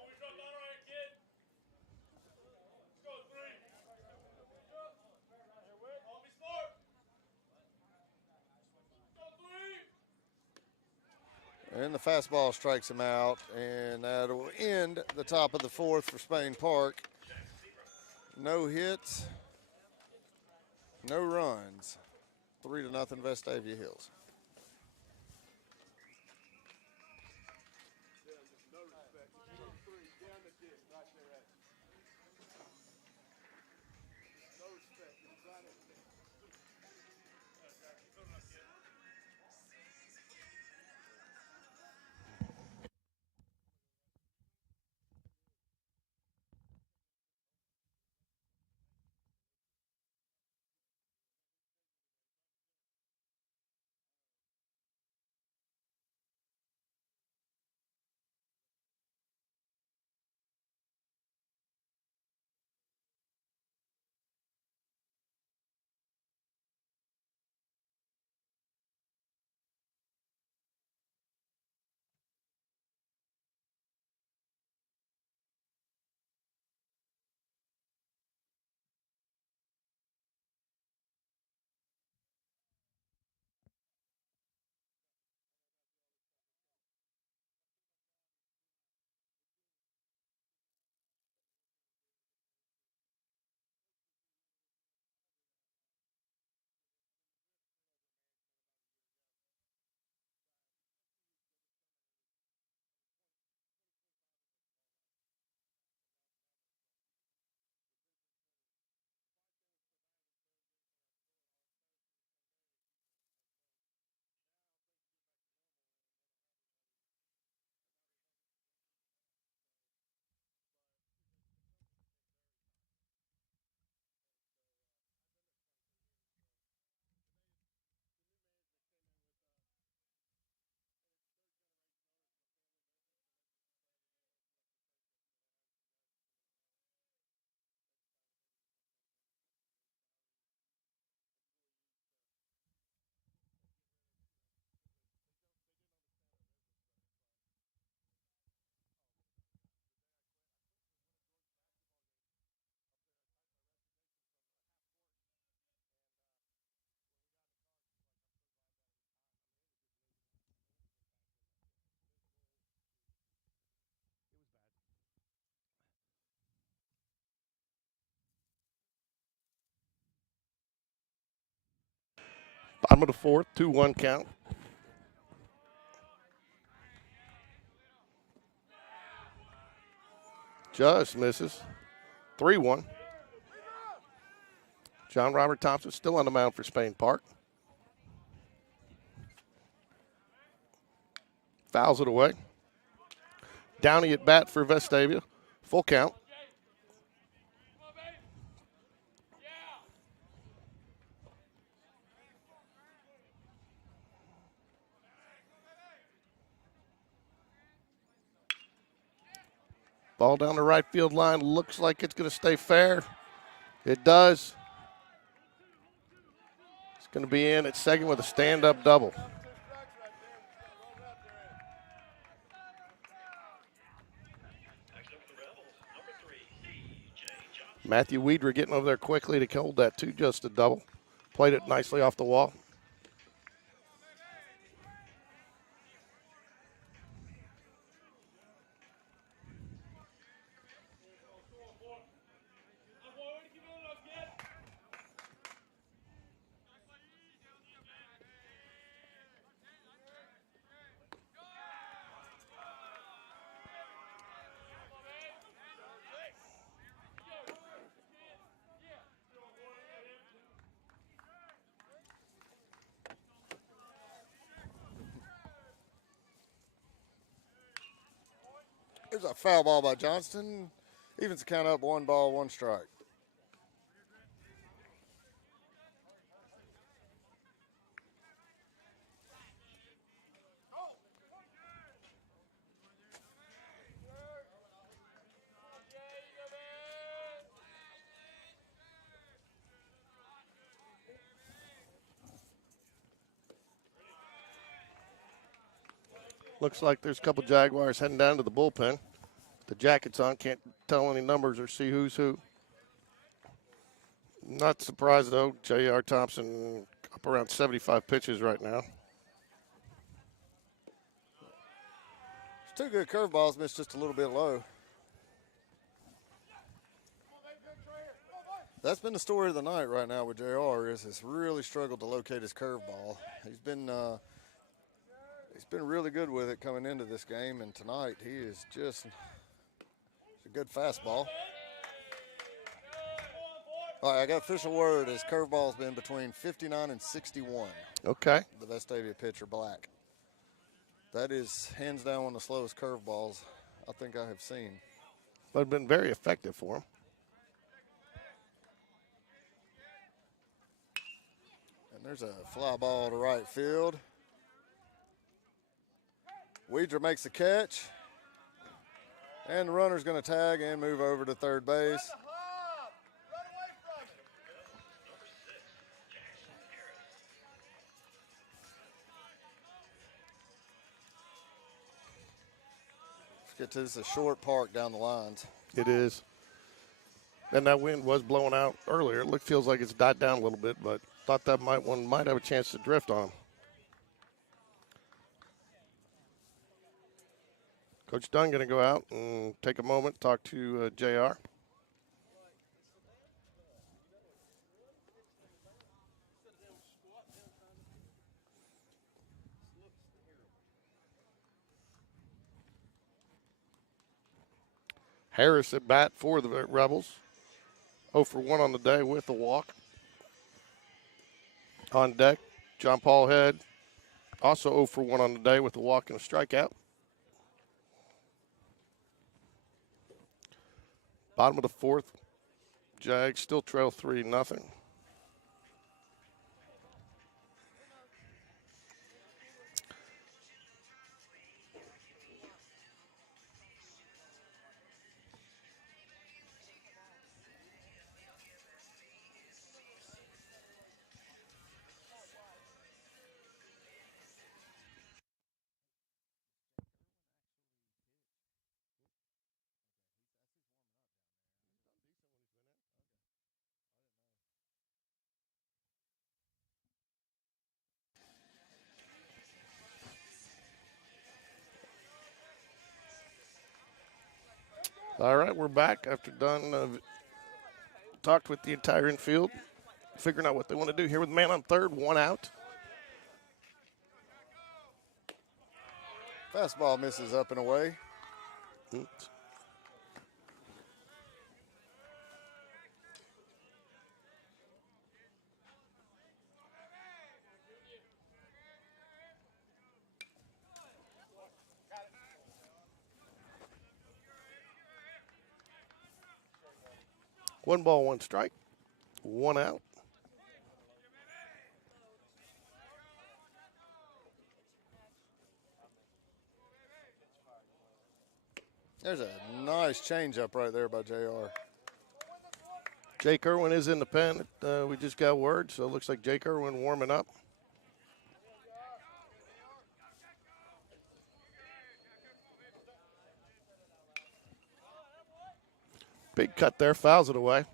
And the fastball strikes him out, and that'll end the top of the 4th for Spain Park. No hits, no runs. 3-0 Vestavia Hills. Bottom of the fourth, 2-1 count. Just misses. 3-1. John Robert Thompson still on the mound for Spain Park. Fouls it away. Downey at bat for Vestavia. Full count. Ball down the right field line. Looks like it's going to stay fair. It does. It's going to be in at second with a stand-up double. Matthew Weidra getting over there quickly to hold that 2 just a double. Played it nicely off the wall. There's a foul ball by Johnston. Evens the count up 1 ball, 1 strike. Looks like there's a couple Jaguars heading down to the bullpen. The jackets on, can't tell any numbers or see who's who. Not surprised, though. J.R. Thompson up around 75 pitches right now. It's 2 good curveballs, missed just a little bit low. That's been the story of the night right now with JR. Is he's really struggled to locate his curveball. He's been really good with it coming into this game, and tonight he is just a good fastball. All right, I got official word. His curveball's been between 59 and 61. Okay. The Vestavia pitcher, Black. That is hands down one of the slowest curveballs I think I have seen. But it's been very effective for him. And there's a fly ball to right field. Weidra makes the catch. And the runner's going to tag and move over to third base. Let's get to this, a short park down the lines. It is. And that wind was blowing out earlier. It feels like it's died down a little bit, but thought that one might have a chance to drift on. Coach Dunn going to go out and take a moment, talk to JR. Harris at bat for the Rebels. 0 for 1 on the day with a walk. On deck, John Paul Head, also 0 for 1 on the day with a walk and a strikeout. Bottom of the fourth, Jags still trail 3-0. All right, we're back after Dunn talked with the entire infield, figuring out what they want to do here with man on third, 1 out. Fastball misses up and away. Oops. One ball, one strike, one out. There's a nice changeup right there by JR. Jake Irwin is in the pen. We just got word, so it looks like Jake Irwin warming up. Big cut there, fouls it away.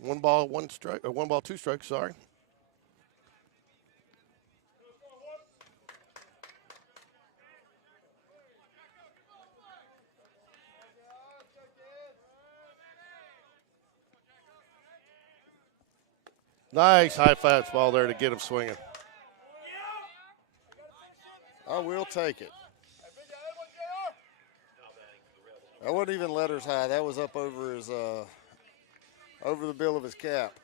One ball, one strike, or one ball, two strikes, sorry. Nice high fastball there to get him swinging. I will take it. That wasn't even letters high. That was up over his over the bill of his cap.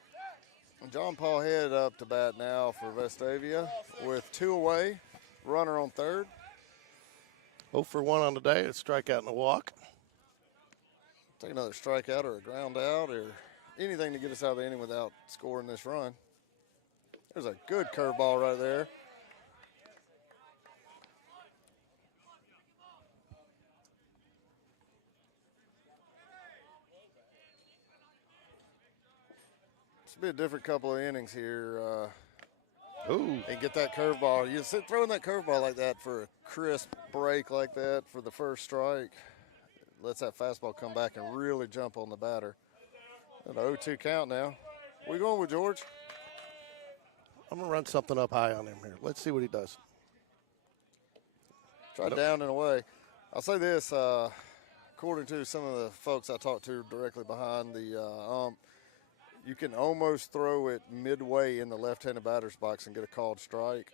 John Paul Head up to bat now for Vestavia with 2 away. Runner on third. 0 for 1 on the day. A strikeout and a walk. Take another strikeout or a ground out or anything to get us out of the inning without scoring this run. There's a good curveball right there. It's be a different couple of innings here. Ooh. And get that curveball. You sit throwing that curveball like that for a crisp break like that for the first strike. Lets that fastball come back and really jump on the batter. An 0-2 count now. We going with George? I'm going to run something up high on him here. Let's see what he does. Try down and away. I'll say this, according to some of the folks I talked to directly behind the ump, you can almost throw it midway in the left-handed batter's box and get a called strike.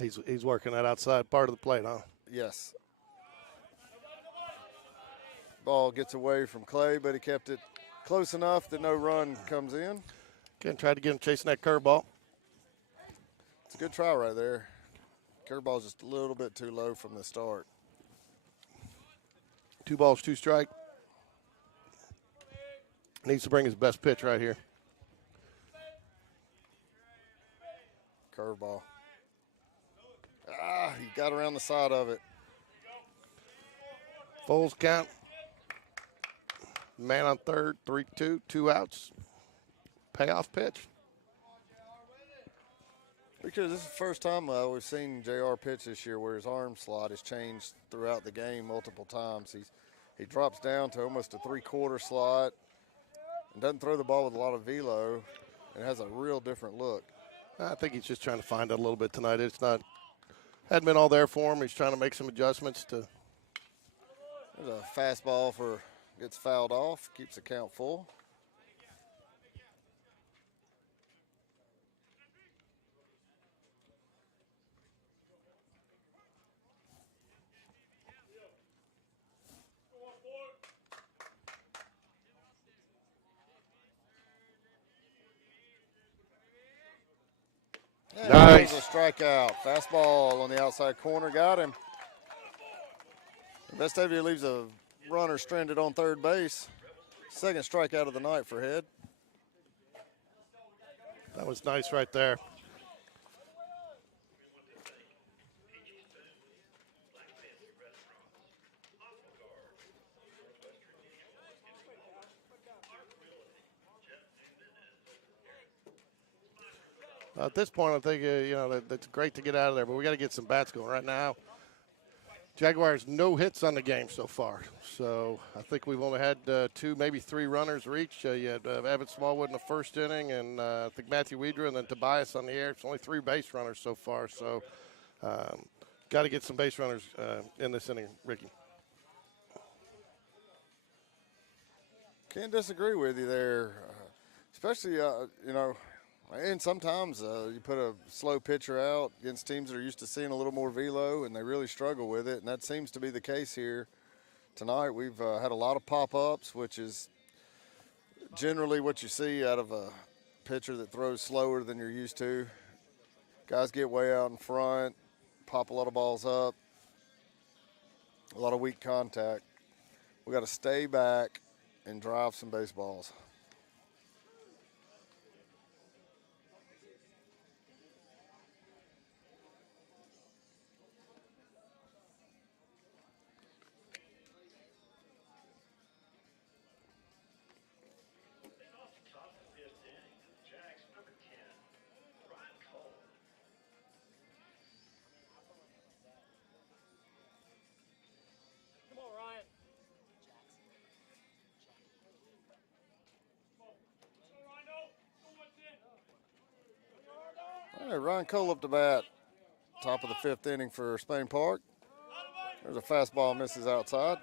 He's working that outside part of the plate, huh? Yes. Ball gets away from Clay, but he kept it close enough that no run comes in. Again, tried to get him chasing that curveball. It's a good try right there. Curveball's just a little bit too low from the start. 2 balls, 2 strike. Needs to bring his best pitch right here. Curveball. He got around the side of it. Foles count. Man on third, 3-2, 2 outs. Payoff pitch. Because this is the first time we've seen JR pitch this year where his arm slot has changed throughout the game multiple times. He drops down to almost a 3/4 slot and doesn't throw the ball with a lot of velo and has a real different look. I think he's just trying to find it a little bit tonight. It's not, hadn't been all there for him. He's trying to make some adjustments to. There's a fastball gets fouled off, keeps the count full. Nice. There's a strikeout. Fastball on the outside corner. Got him. Vestavia leaves a runner stranded on third base. Second strikeout of the night for Head. That was nice right there. At this point, I think that's great to get out of there, but we got to get some bats going right now. Jaguars no hits on the game so far, so I think we've only had 2, maybe 3 runners reach. You had Evan Smallwood in the first inning, and I think Matthew Wedra, and then Tobias on the air. It's only 3 base runners so far, so got to get some base runners in this inning, Ricky. Can't disagree with you there, especially And sometimes you put a slow pitcher out against teams that are used to seeing a little more velo, and they really struggle with it. And that seems to be the case here tonight. We've had a lot of pop-ups, which is generally what you see out of a pitcher that throws slower than you're used to. Guys get way out in front, pop a lot of balls up, a lot of weak contact. We got to stay back and drive some baseballs. Top of the fifth inning, the Jags number 10, Ryan Cole. Come on, Ryan. All right, Ryan Cole up to bat. Top of the fifth inning for Spain Park. There's a fastball misses outside.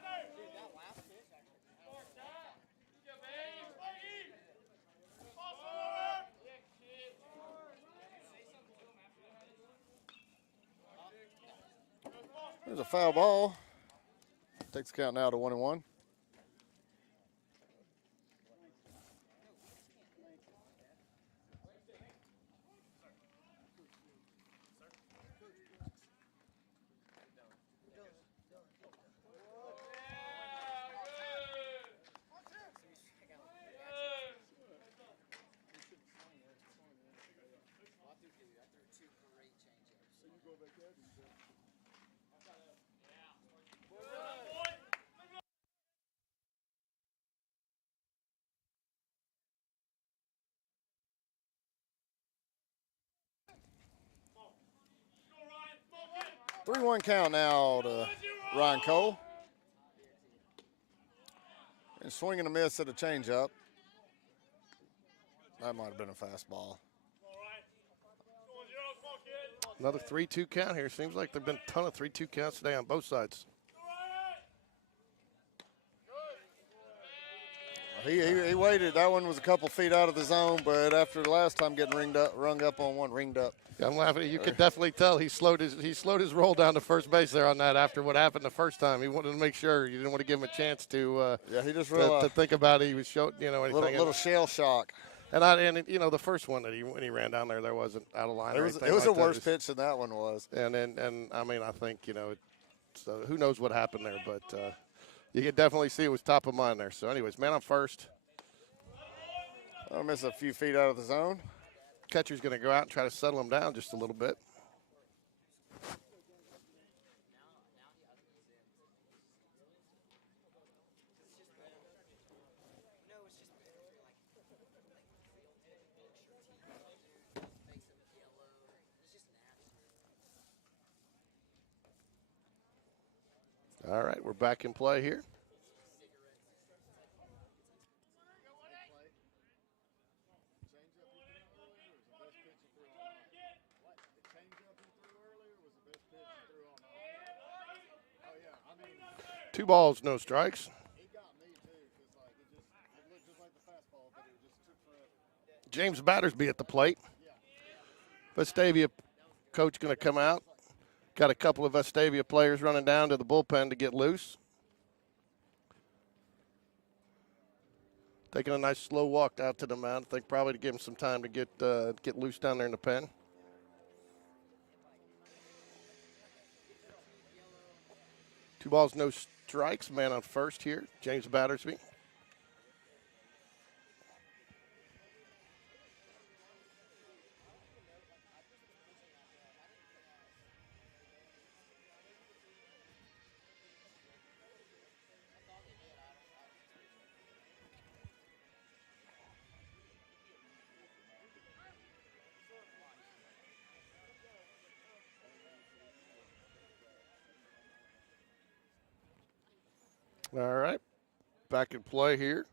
There's a foul ball. Takes the count now to 1-1. Go, 3-1 count now to Ryan Cole. And swinging a miss at a changeup. That might have been a fastball. Another 3-2 count here. Seems like there've been a ton of 3-2 counts today on both sides. He waited. That one was a couple feet out of the zone, but after the last time getting rung up on one, ringed up. Yeah, I'm laughing. You could definitely tell he slowed his roll down to first base there on that after what happened the first time. He wanted to make sure you didn't want to give him a chance to he just to think about it. He was showing anything. Little shell shock. And the first one that when he ran down there wasn't out of line. It was like a worse pitch than that one was. And I mean I think so who knows what happened there, but you could definitely see it was top of mind there. So anyways, man on first. I'll miss a few feet out of the zone. Catcher's going to go out and try to settle him down just a little bit. All right, we're back in play here. Two balls, no strikes. James Battersby at the plate. Vestavia coach going to come out. Got a couple of Vestavia players running down to the bullpen to get loose. Taking a nice slow walk out to the mound. I think probably to give him some time to get loose down there in the pen. Two balls, no strikes. Man on first here, James Battersby. All right, back in play here.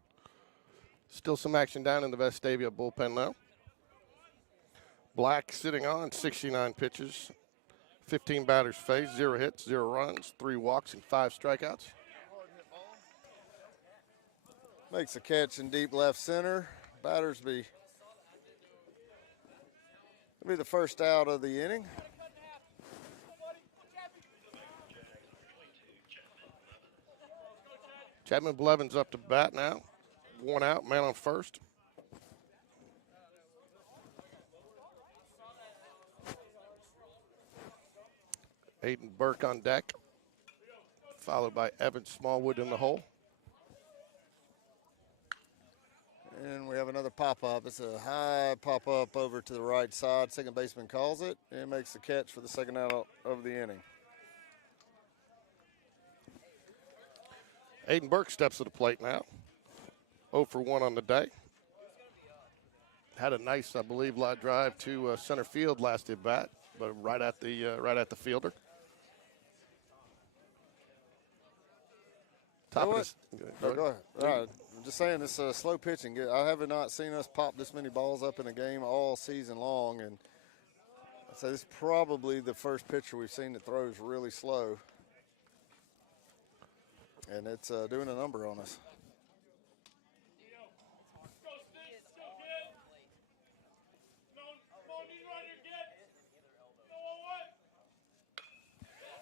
Still some action down in the Vestavia bullpen now. Black sitting on 69 pitches, 15 batters faced, 0 hits, 0 runs, 3 walks, and 5 strikeouts. Makes a catch in deep left center. Battersby Be the first out of the inning. Chapman Blevins up to bat now. 1 out, man on first. Aiden Burke on deck, followed by Evan Smallwood in the hole. And we have another pop-up. It's a high pop-up over to the right side. Second baseman calls it and makes the catch for the second out of the inning. Aiden Burke steps to the plate now. 0 for 1 on the day. Had a nice, I believe, line drive to center field last at bat, but right at the fielder. Top of this. Go ahead. All right. I'm just saying this slow pitching. I have not seen us pop this many balls up in a game all season long, and I'd say this is probably the first pitcher we've seen that throws really slow, and it's doing a number on us.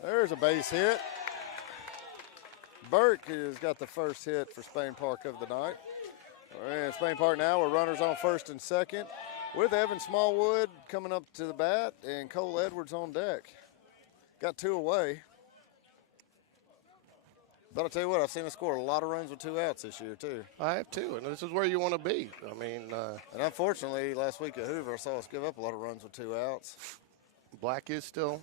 There's a base hit. Burke has got the first hit for Spain Park of the night. And Spain Park now with runners on first and second with Evan Smallwood coming up to the bat and Cole Edwards on deck. Got 2 away. But I'll tell you what, I've seen us score a lot of runs with 2 outs this year, too. I have too, and this is where you want to be. I mean, and unfortunately, last week at Hoover, I saw us give up a lot of runs with 2 outs. Black is still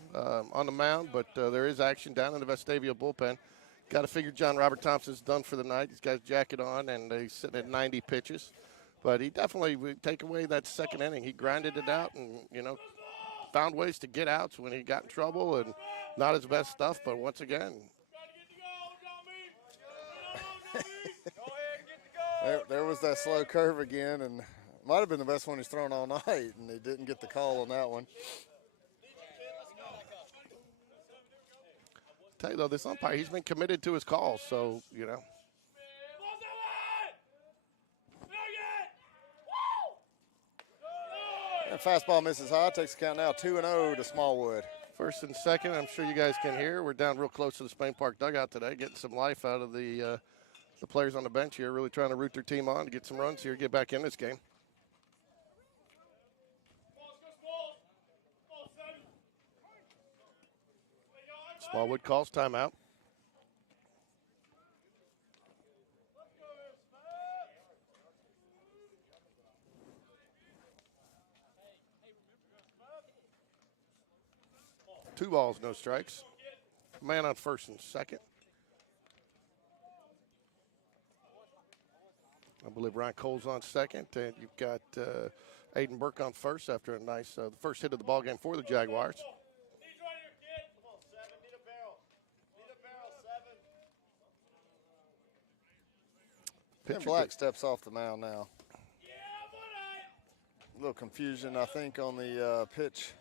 on the mound, but there is action down in the Vestavia bullpen. Got to figure John Robert Thompson's done for the night. He's got his jacket on, and he's sitting at 90 pitches. But he definitely would take away that second inning. He grinded it out and, found ways to get outs when he got in trouble, and not his best stuff. But once again, there was that slow curve again, and might have been the best one he's thrown all night, and he didn't get the call on that one. Tell you though, this umpire, he's been committed to his calls, so And fastball misses high, takes the count now 2-0 to Smallwood. First and second, I'm sure you guys can hear. We're down real close to the Spain Park dugout today, getting some life out of the players on the bench here, really trying to root their team on to get some runs here, get back in this game. Smallwood calls timeout. Two balls, no strikes. Man on first and second. I believe Ryan Cole's on second, and you've got Aiden Burke on first after a nice the first hit of the ball game for the Jaguars. And Black steps off the mound now. A little confusion, I think, on the pitch.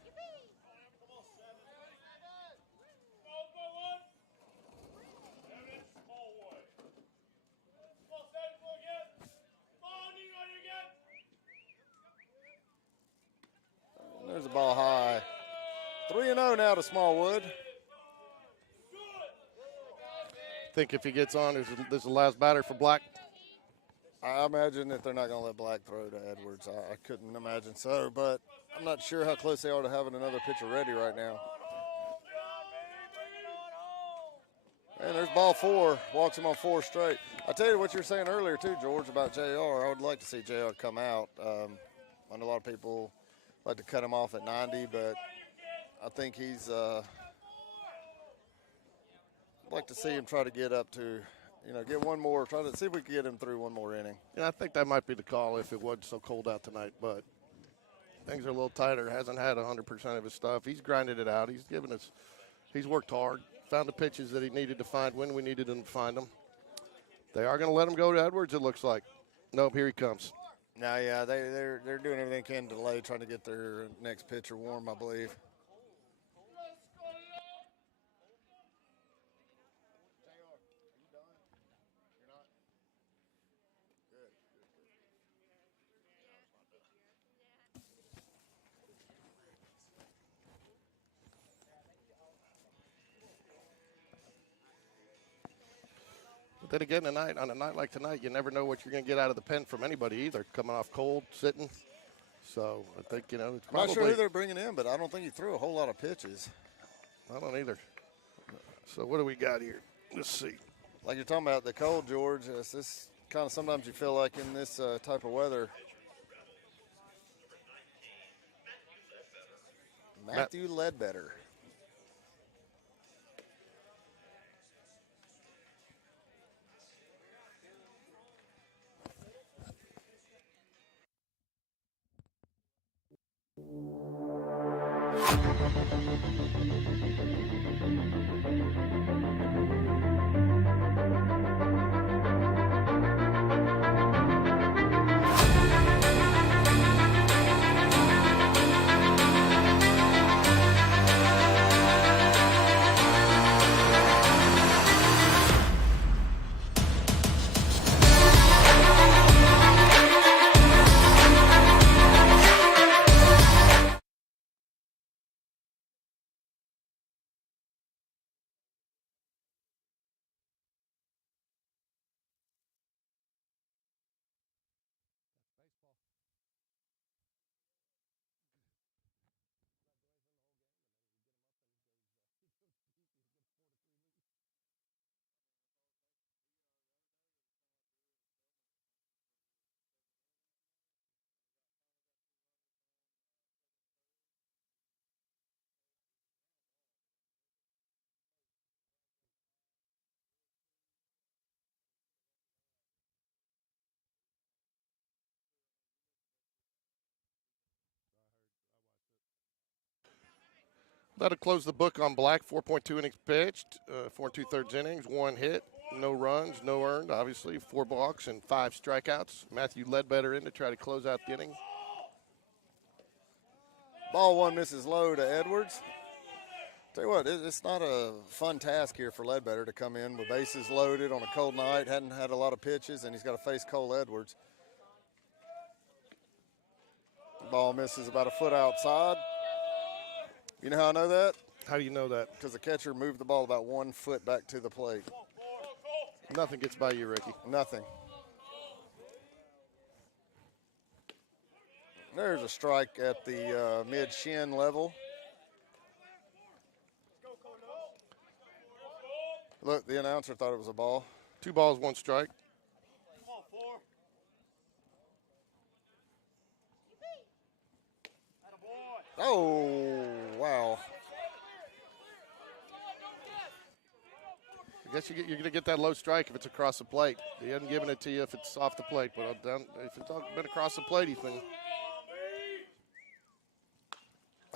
There's a ball high. 3-0 now to Smallwood. Think if he gets on, this is the last batter for Black. I imagine that they're not going to let Black throw to Edwards. I couldn't imagine so, but I'm not sure how close they are to having another pitcher ready right now. And there's ball 4. Walks him on 4 straight. I tell you what you were saying earlier, too, George, about JR. I would like to see JR come out. I know a lot of people like to cut him off at 90, but I think he's I'd like to see him try to get up to, get one more, try to see if we can get him through one more inning. Yeah, I think that might be the call if it wasn't so cold out tonight, but things are a little tighter. Hasn't had 100% of his stuff. He's grinded it out. He's worked hard, found the pitches that he needed to find when we needed him to find them. They are going to let him go to Edwards, it looks like. Nope, here he comes. No, yeah, they're doing everything they can to delay, trying to get their next pitcher warm, I believe. then again, on a night like tonight, you never know what you're going to get out of the pen from anybody either. Coming off cold, sitting. So I think it's I'm probably. not sure who they're bringing in, but I don't think he threw a whole lot of pitches. I don't either. So what do we got here? Let's see. Like you're talking about the cold, George. It's this kind of sometimes you feel like in this type of weather. Matthew Ledbetter. That'll close the book on Black. 4.2 innings pitched, 4 2/3 innings, 1 hit, no runs, no earned, obviously, 4 balks and 5 strikeouts. Matthew Ledbetter in to try to close out the inning. Ball 1 misses low to Edwards. Tell you what, it's not a fun task here for Ledbetter to come in with bases loaded on a cold night. Hadn't had a lot of pitches, and he's got to face Cole Edwards. Ball misses about a foot outside. You know how I know that? How do you know that? Because the catcher moved the ball about 1 foot back to the plate. Nothing gets by you, Ricky. Nothing. There's a strike at the mid-shin level. Look, the announcer thought it was a ball. 2 balls, 1 strike. Oh, wow. I guess you're going to get that low strike if it's across the plate. He hasn't given it to you if it's off the plate, but if it's been across the plate, he's been.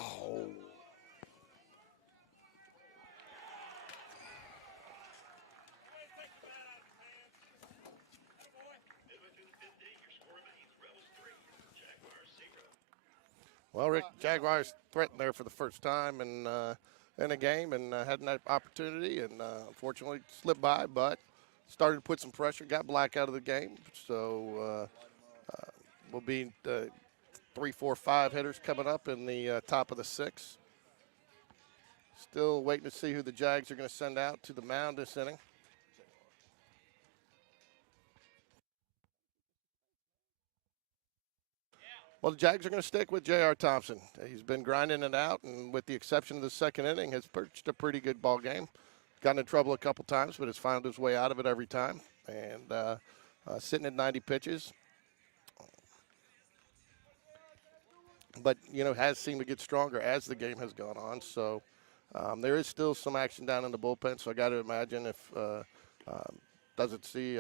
Oh. Well, Rick, Jaguars threatened there for the first time in a game and had an opportunity and unfortunately slipped by, but started to put some pressure, got Black out of the game. So we'll be 3, 4, 5 hitters coming up in the top of the 6. Still waiting to see who the Jags are going to send out to the mound this inning. Well, the Jags are going to stick with J.R. Thompson. He's been grinding it out, and with the exception of the second inning, has pitched a pretty good ball game. Gotten in trouble a couple times, but has found his way out of it every time. And sitting at 90 pitches. But, has seemed to get stronger as the game has gone on. So there is still some action down in the bullpen, so I got to imagine if doesn't see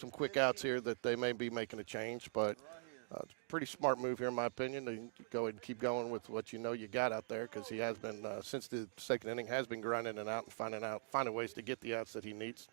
some quick outs here that they may be making a change. But it's a pretty smart move here, in my opinion, to go ahead and keep going with what you got out there, because he has been, since the second inning, has been grinding it out and finding ways to get the outs that he needs.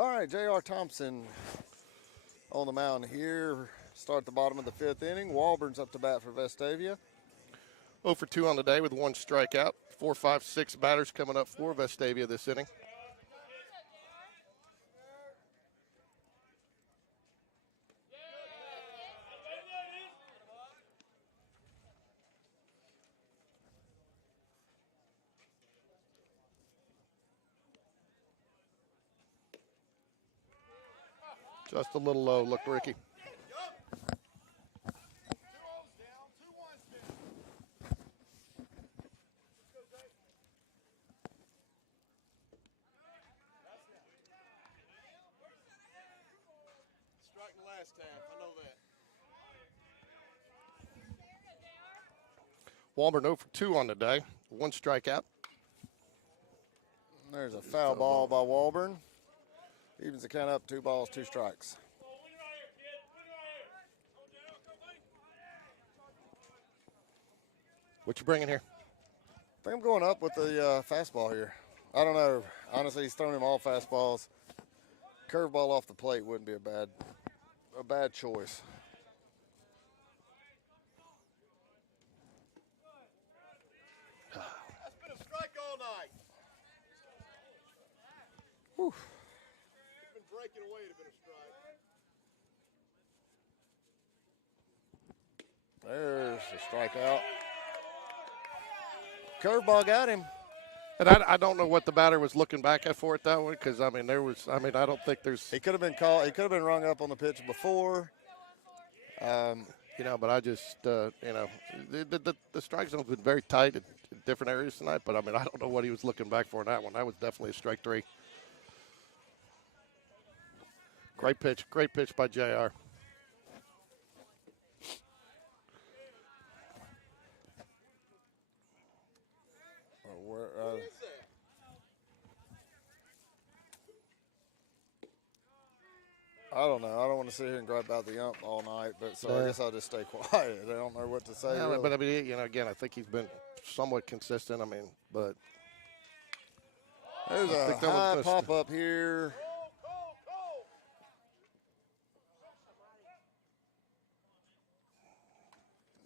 All right, J.R. Thompson on the mound here. Start the bottom of the 5th inning. Walburn's up to bat for Vestavia. 0 for 2 on the day with 1 strikeout. 4, 5, 6 batters coming up for Vestavia this inning. Just a little low. Look, Ricky. Strike the last half. I know that. Walburn 0 for 2 on the day. 1 strikeout. There's a foul ball by Walburn. Evens the count up, 2 balls, 2 strikes. What you bringing here? I think I'm going up with the fastball here. I don't know. Honestly, he's thrown him all fastballs. Curveball off the plate wouldn't be a bad choice. That's been a strike all night. Whew. It's been breaking away to been a strike. There's the strikeout. Curveball got him. And I don't know what the batter was looking back at for it that way, because I don't think there's. He could have been called. He could have been rung up on the pitch before. But I just, the strike zone's been very tight at different areas tonight. But I don't know what he was looking back for in that one. That was definitely a strike 3. Great pitch by JR. I don't know. I don't want to sit here and gripe about the ump all night, but I guess I'll just stay quiet. I don't know what to say. Yeah, really. but again, I think he's been somewhat consistent. But There's a high pop up here.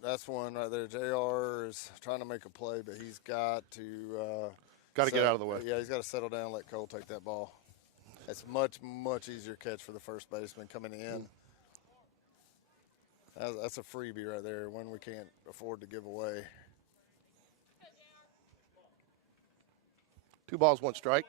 That's one right there. JR is trying to make a play, but he's got to get out of the way. Yeah, he's got to settle down and let Cole take that ball. It's much easier catch for the first baseman coming in. That's a freebie right there, one we can't afford to give away. 2 balls, 1 strike.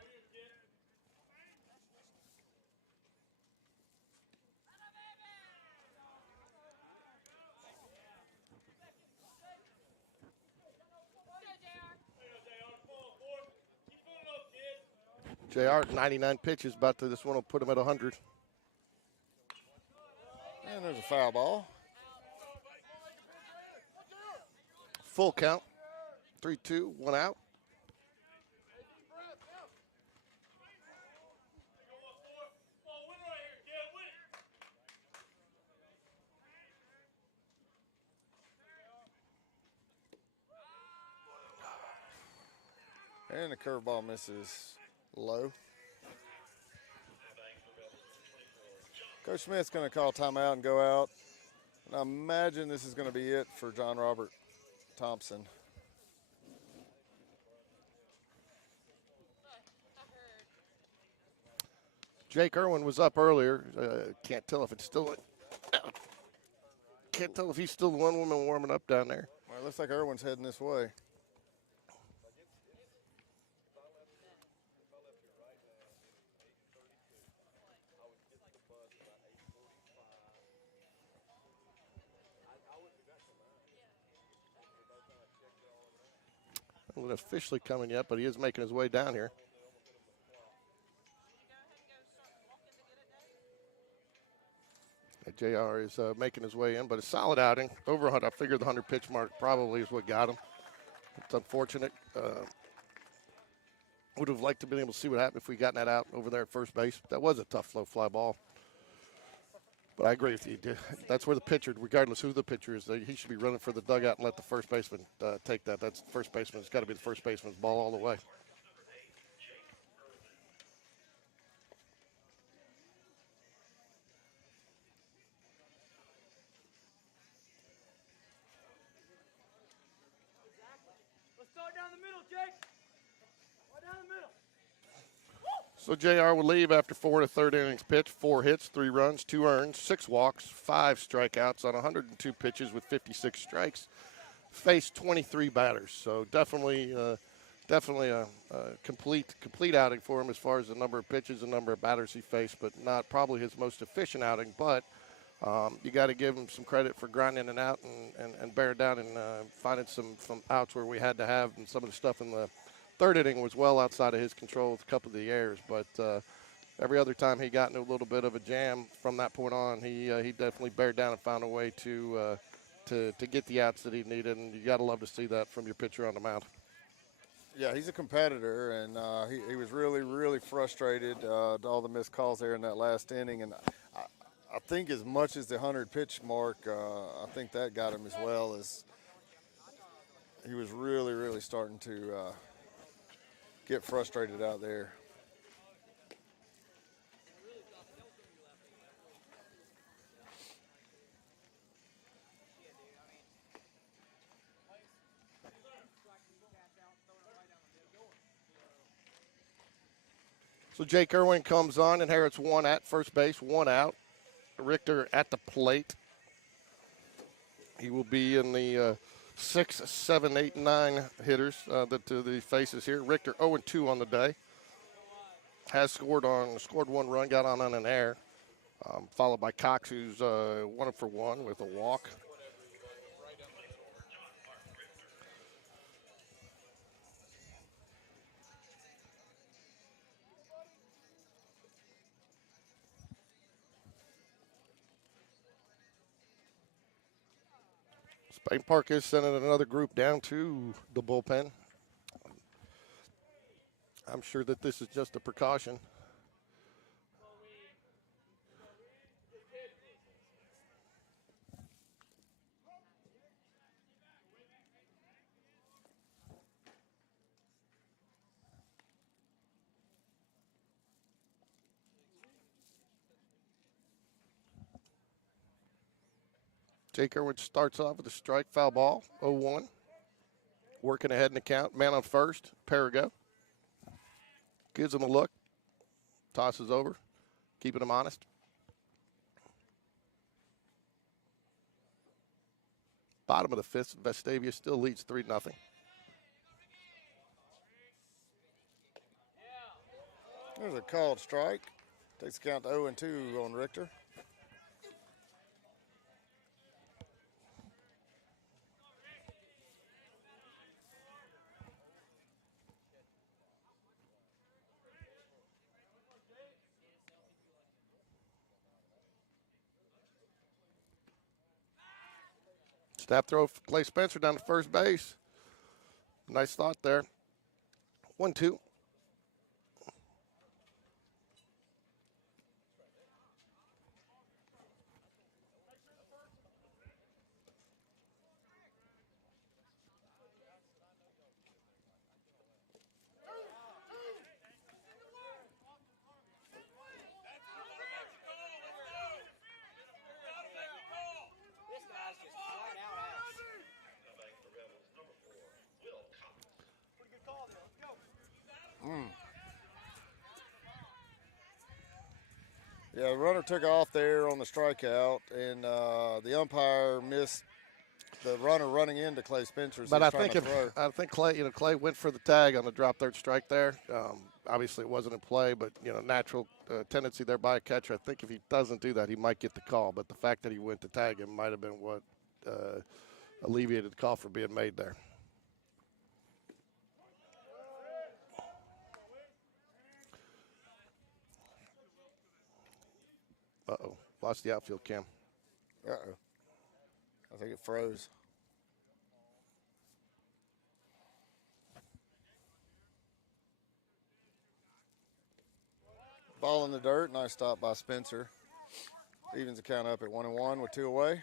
JR, 99 pitches, this one will put him at 100. And there's a foul ball. Full count. 3-2, 1 out. And the curveball misses low. Coach Smith's going to call timeout and go out. And I imagine this is going to be it for John Robert Thompson. Jake Irwin was up earlier. Can't tell if it's still. Can't tell if he's still the one woman warming up down there. Well, it looks like Irwin's heading this way. Not officially coming yet, but he is making his way down here. JR is making his way in, but a solid outing. Over 100. I figured the 100 pitch mark probably is what got him. It's unfortunate. Would have liked to have been able to see what happened if we gotten that out over there at first base. That was a tough, low fly ball. But I agree with you. That's where the pitcher, regardless who the pitcher is, he should be running for the dugout and let the first baseman take that. That's the first baseman. It's got to be the first baseman's ball all the way. So JR will leave after 4 to third innings pitch. 4 hits, 3 runs, 2 earned, 6 walks, 5 strikeouts on 102 pitches with 56 strikes. Faced 23 batters. So definitely a complete outing for him as far as the number of pitches and number of batters he faced, but not probably his most efficient outing. But you got to give him some credit for grinding it out and bearing down and finding some outs where we had to have, and some of the stuff in the third inning was well outside of his control with a couple of the errors. But every other time he got into a little bit of a jam from that point on, he definitely bared down and found a way to get the outs that he needed, and you got to love to see that from your pitcher on the mound. Yeah, he's a competitor, and he was really, really frustrated all the missed calls there in that last inning. And I think as much as the 100-pitch mark, I think that got him as well, as he was really, really starting to get frustrated out there. So Jake Irwin comes on, inherits 1 at first base, 1 out. Richter at the plate. He will be in the 6, 7, 8, 9 hitters that he faces here. Richter 0-2 on the day. Has scored 1 run, got on an error. Followed by Cox, who's 1 for 1 with a walk. Spain Park is sending another group down to the bullpen. I'm sure that this is just a precaution. Jake Irwin starts off with a strike, foul ball, 0-1. Working ahead in the count, man on first, Perigo. Gives him a look, tosses over, keeping him honest. Bottom of the 5th, Vestavia still leads 3-0. There's a called strike. Takes the count to 0-2 on Richter. Snap throw for Clay Spencer down to first base. Nice thought there. 1-2. Yeah, the runner took off there on the strikeout, and the umpire missed the runner running into Clay Spencer. But I think Clay went for the tag on the drop third strike there. Obviously, it wasn't in play, but natural tendency there by a catcher. I think if he doesn't do that, he might get the call. But the fact that he went to tag him might have been what alleviated the call from being made there. Uh-oh, lost the outfield cam. Uh-oh. I think it froze. Ball in the dirt. Nice stop by Spencer. Evens the count up at 1-1 with 2 away.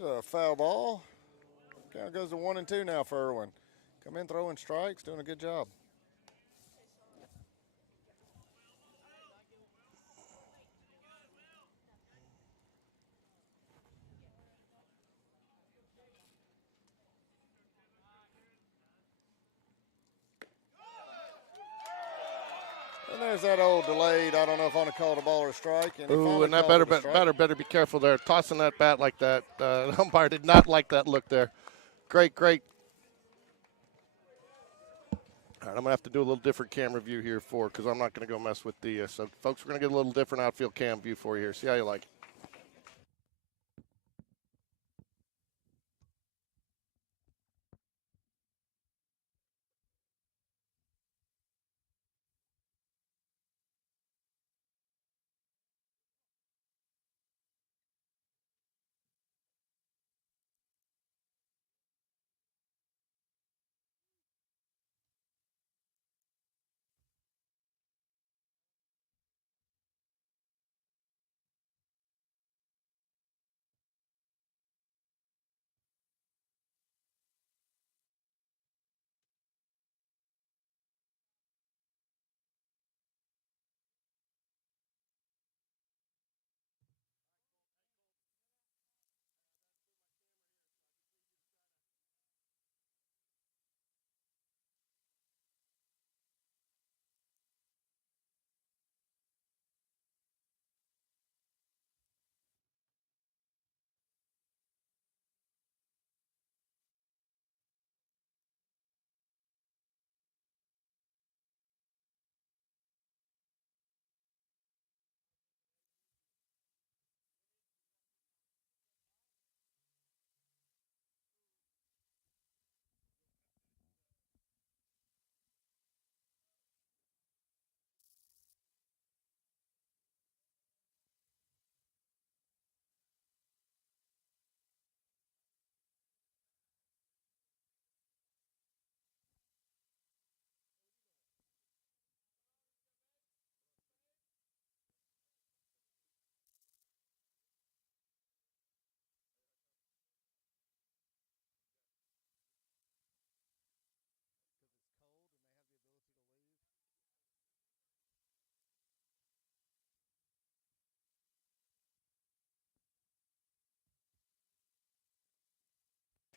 There's a foul ball. Count goes to 1-2 now for Irwin. Come in throwing strikes, doing a good job. And there's that old delayed. I don't know if I want to call it a ball or a strike. And Ooh, and that better be careful there. Tossing that bat like that. The umpire did not like that look there. Great. All right, I'm going to have to do a little different camera view here because I'm not going to go mess with the so, folks, we're going to get a little different outfield cam view for you here. See how you like it.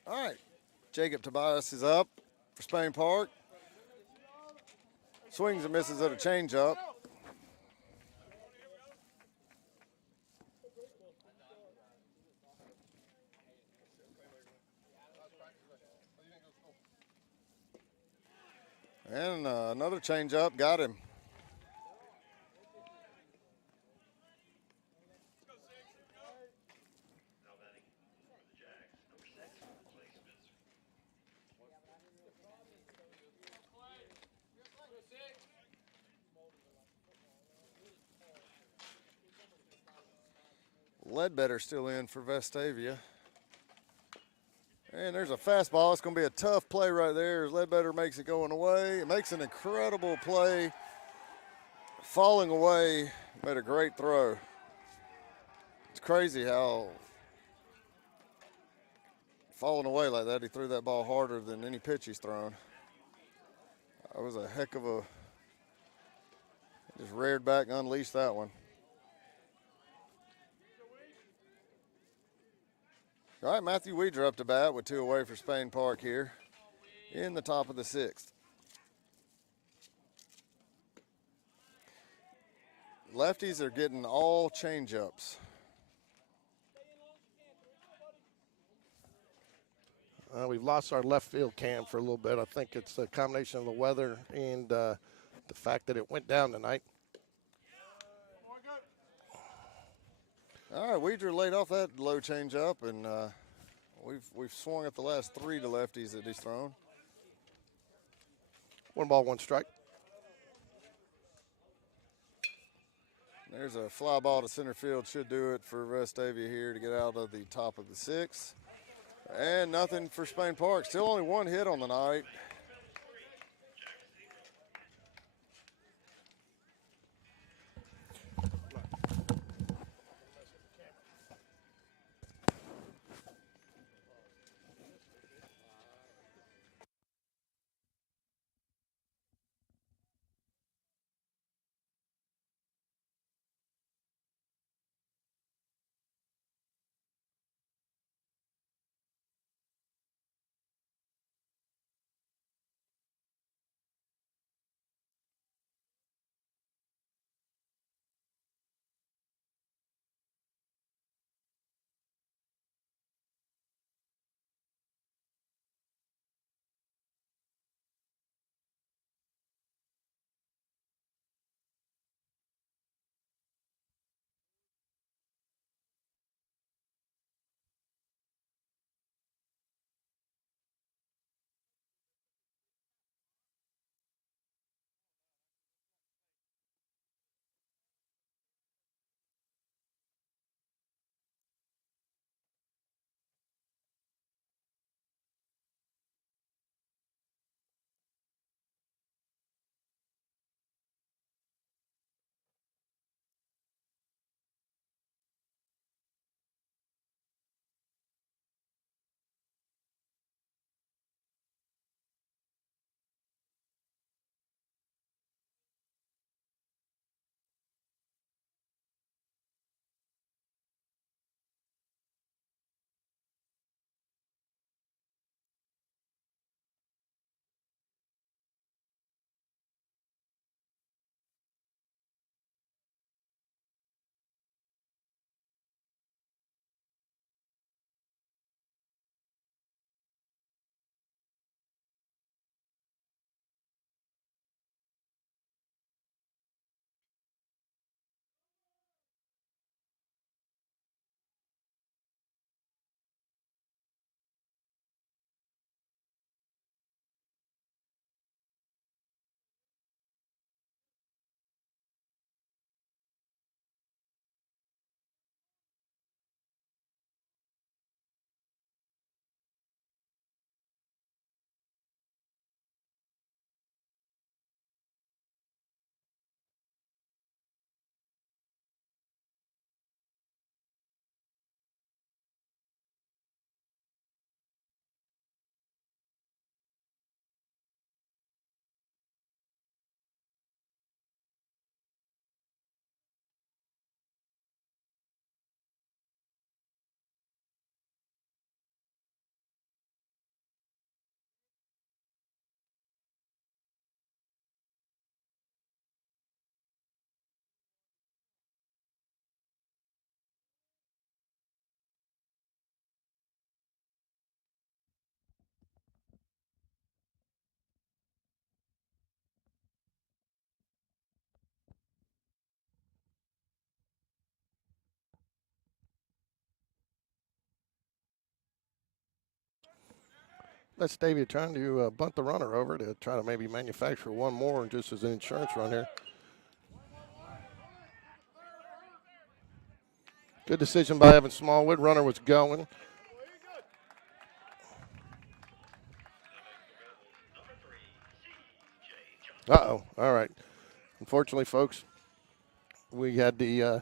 All right. Jacob Tobias is up for Spain Park. Swings and misses at a changeup. And another changeup got him. Ledbetter still in for Vestavia. And there's a fastball. It's going to be a tough play right there as Ledbetter makes it going away. It makes an incredible play. Falling away, made a great throw. It's crazy how falling away like that, he threw that ball harder than any pitch he's thrown. That was a heck of a, just reared back and unleashed that one. All right, Matthew Weeder up to bat with 2 away for Spain Park here in the top of the 6th. Lefties are getting all changeups. We've lost our left field cam for a little bit. I think it's a combination of the weather and the fact that it went down tonight. All right, Weeder laid off that low changeup, and we've swung at the last 3 to lefties that he's thrown. 1 ball, 1 strike. There's a fly ball to center field. Should do it for Vestavia here to get out of the top of the 6th. And nothing for Spain Park. Still only 1 hit on the night. Vestavia trying to bunt the runner over to try to maybe manufacture one more just as an insurance run here. Good decision by Evan Smallwood. Runner was going. Uh-oh. All right. Unfortunately, folks, we had the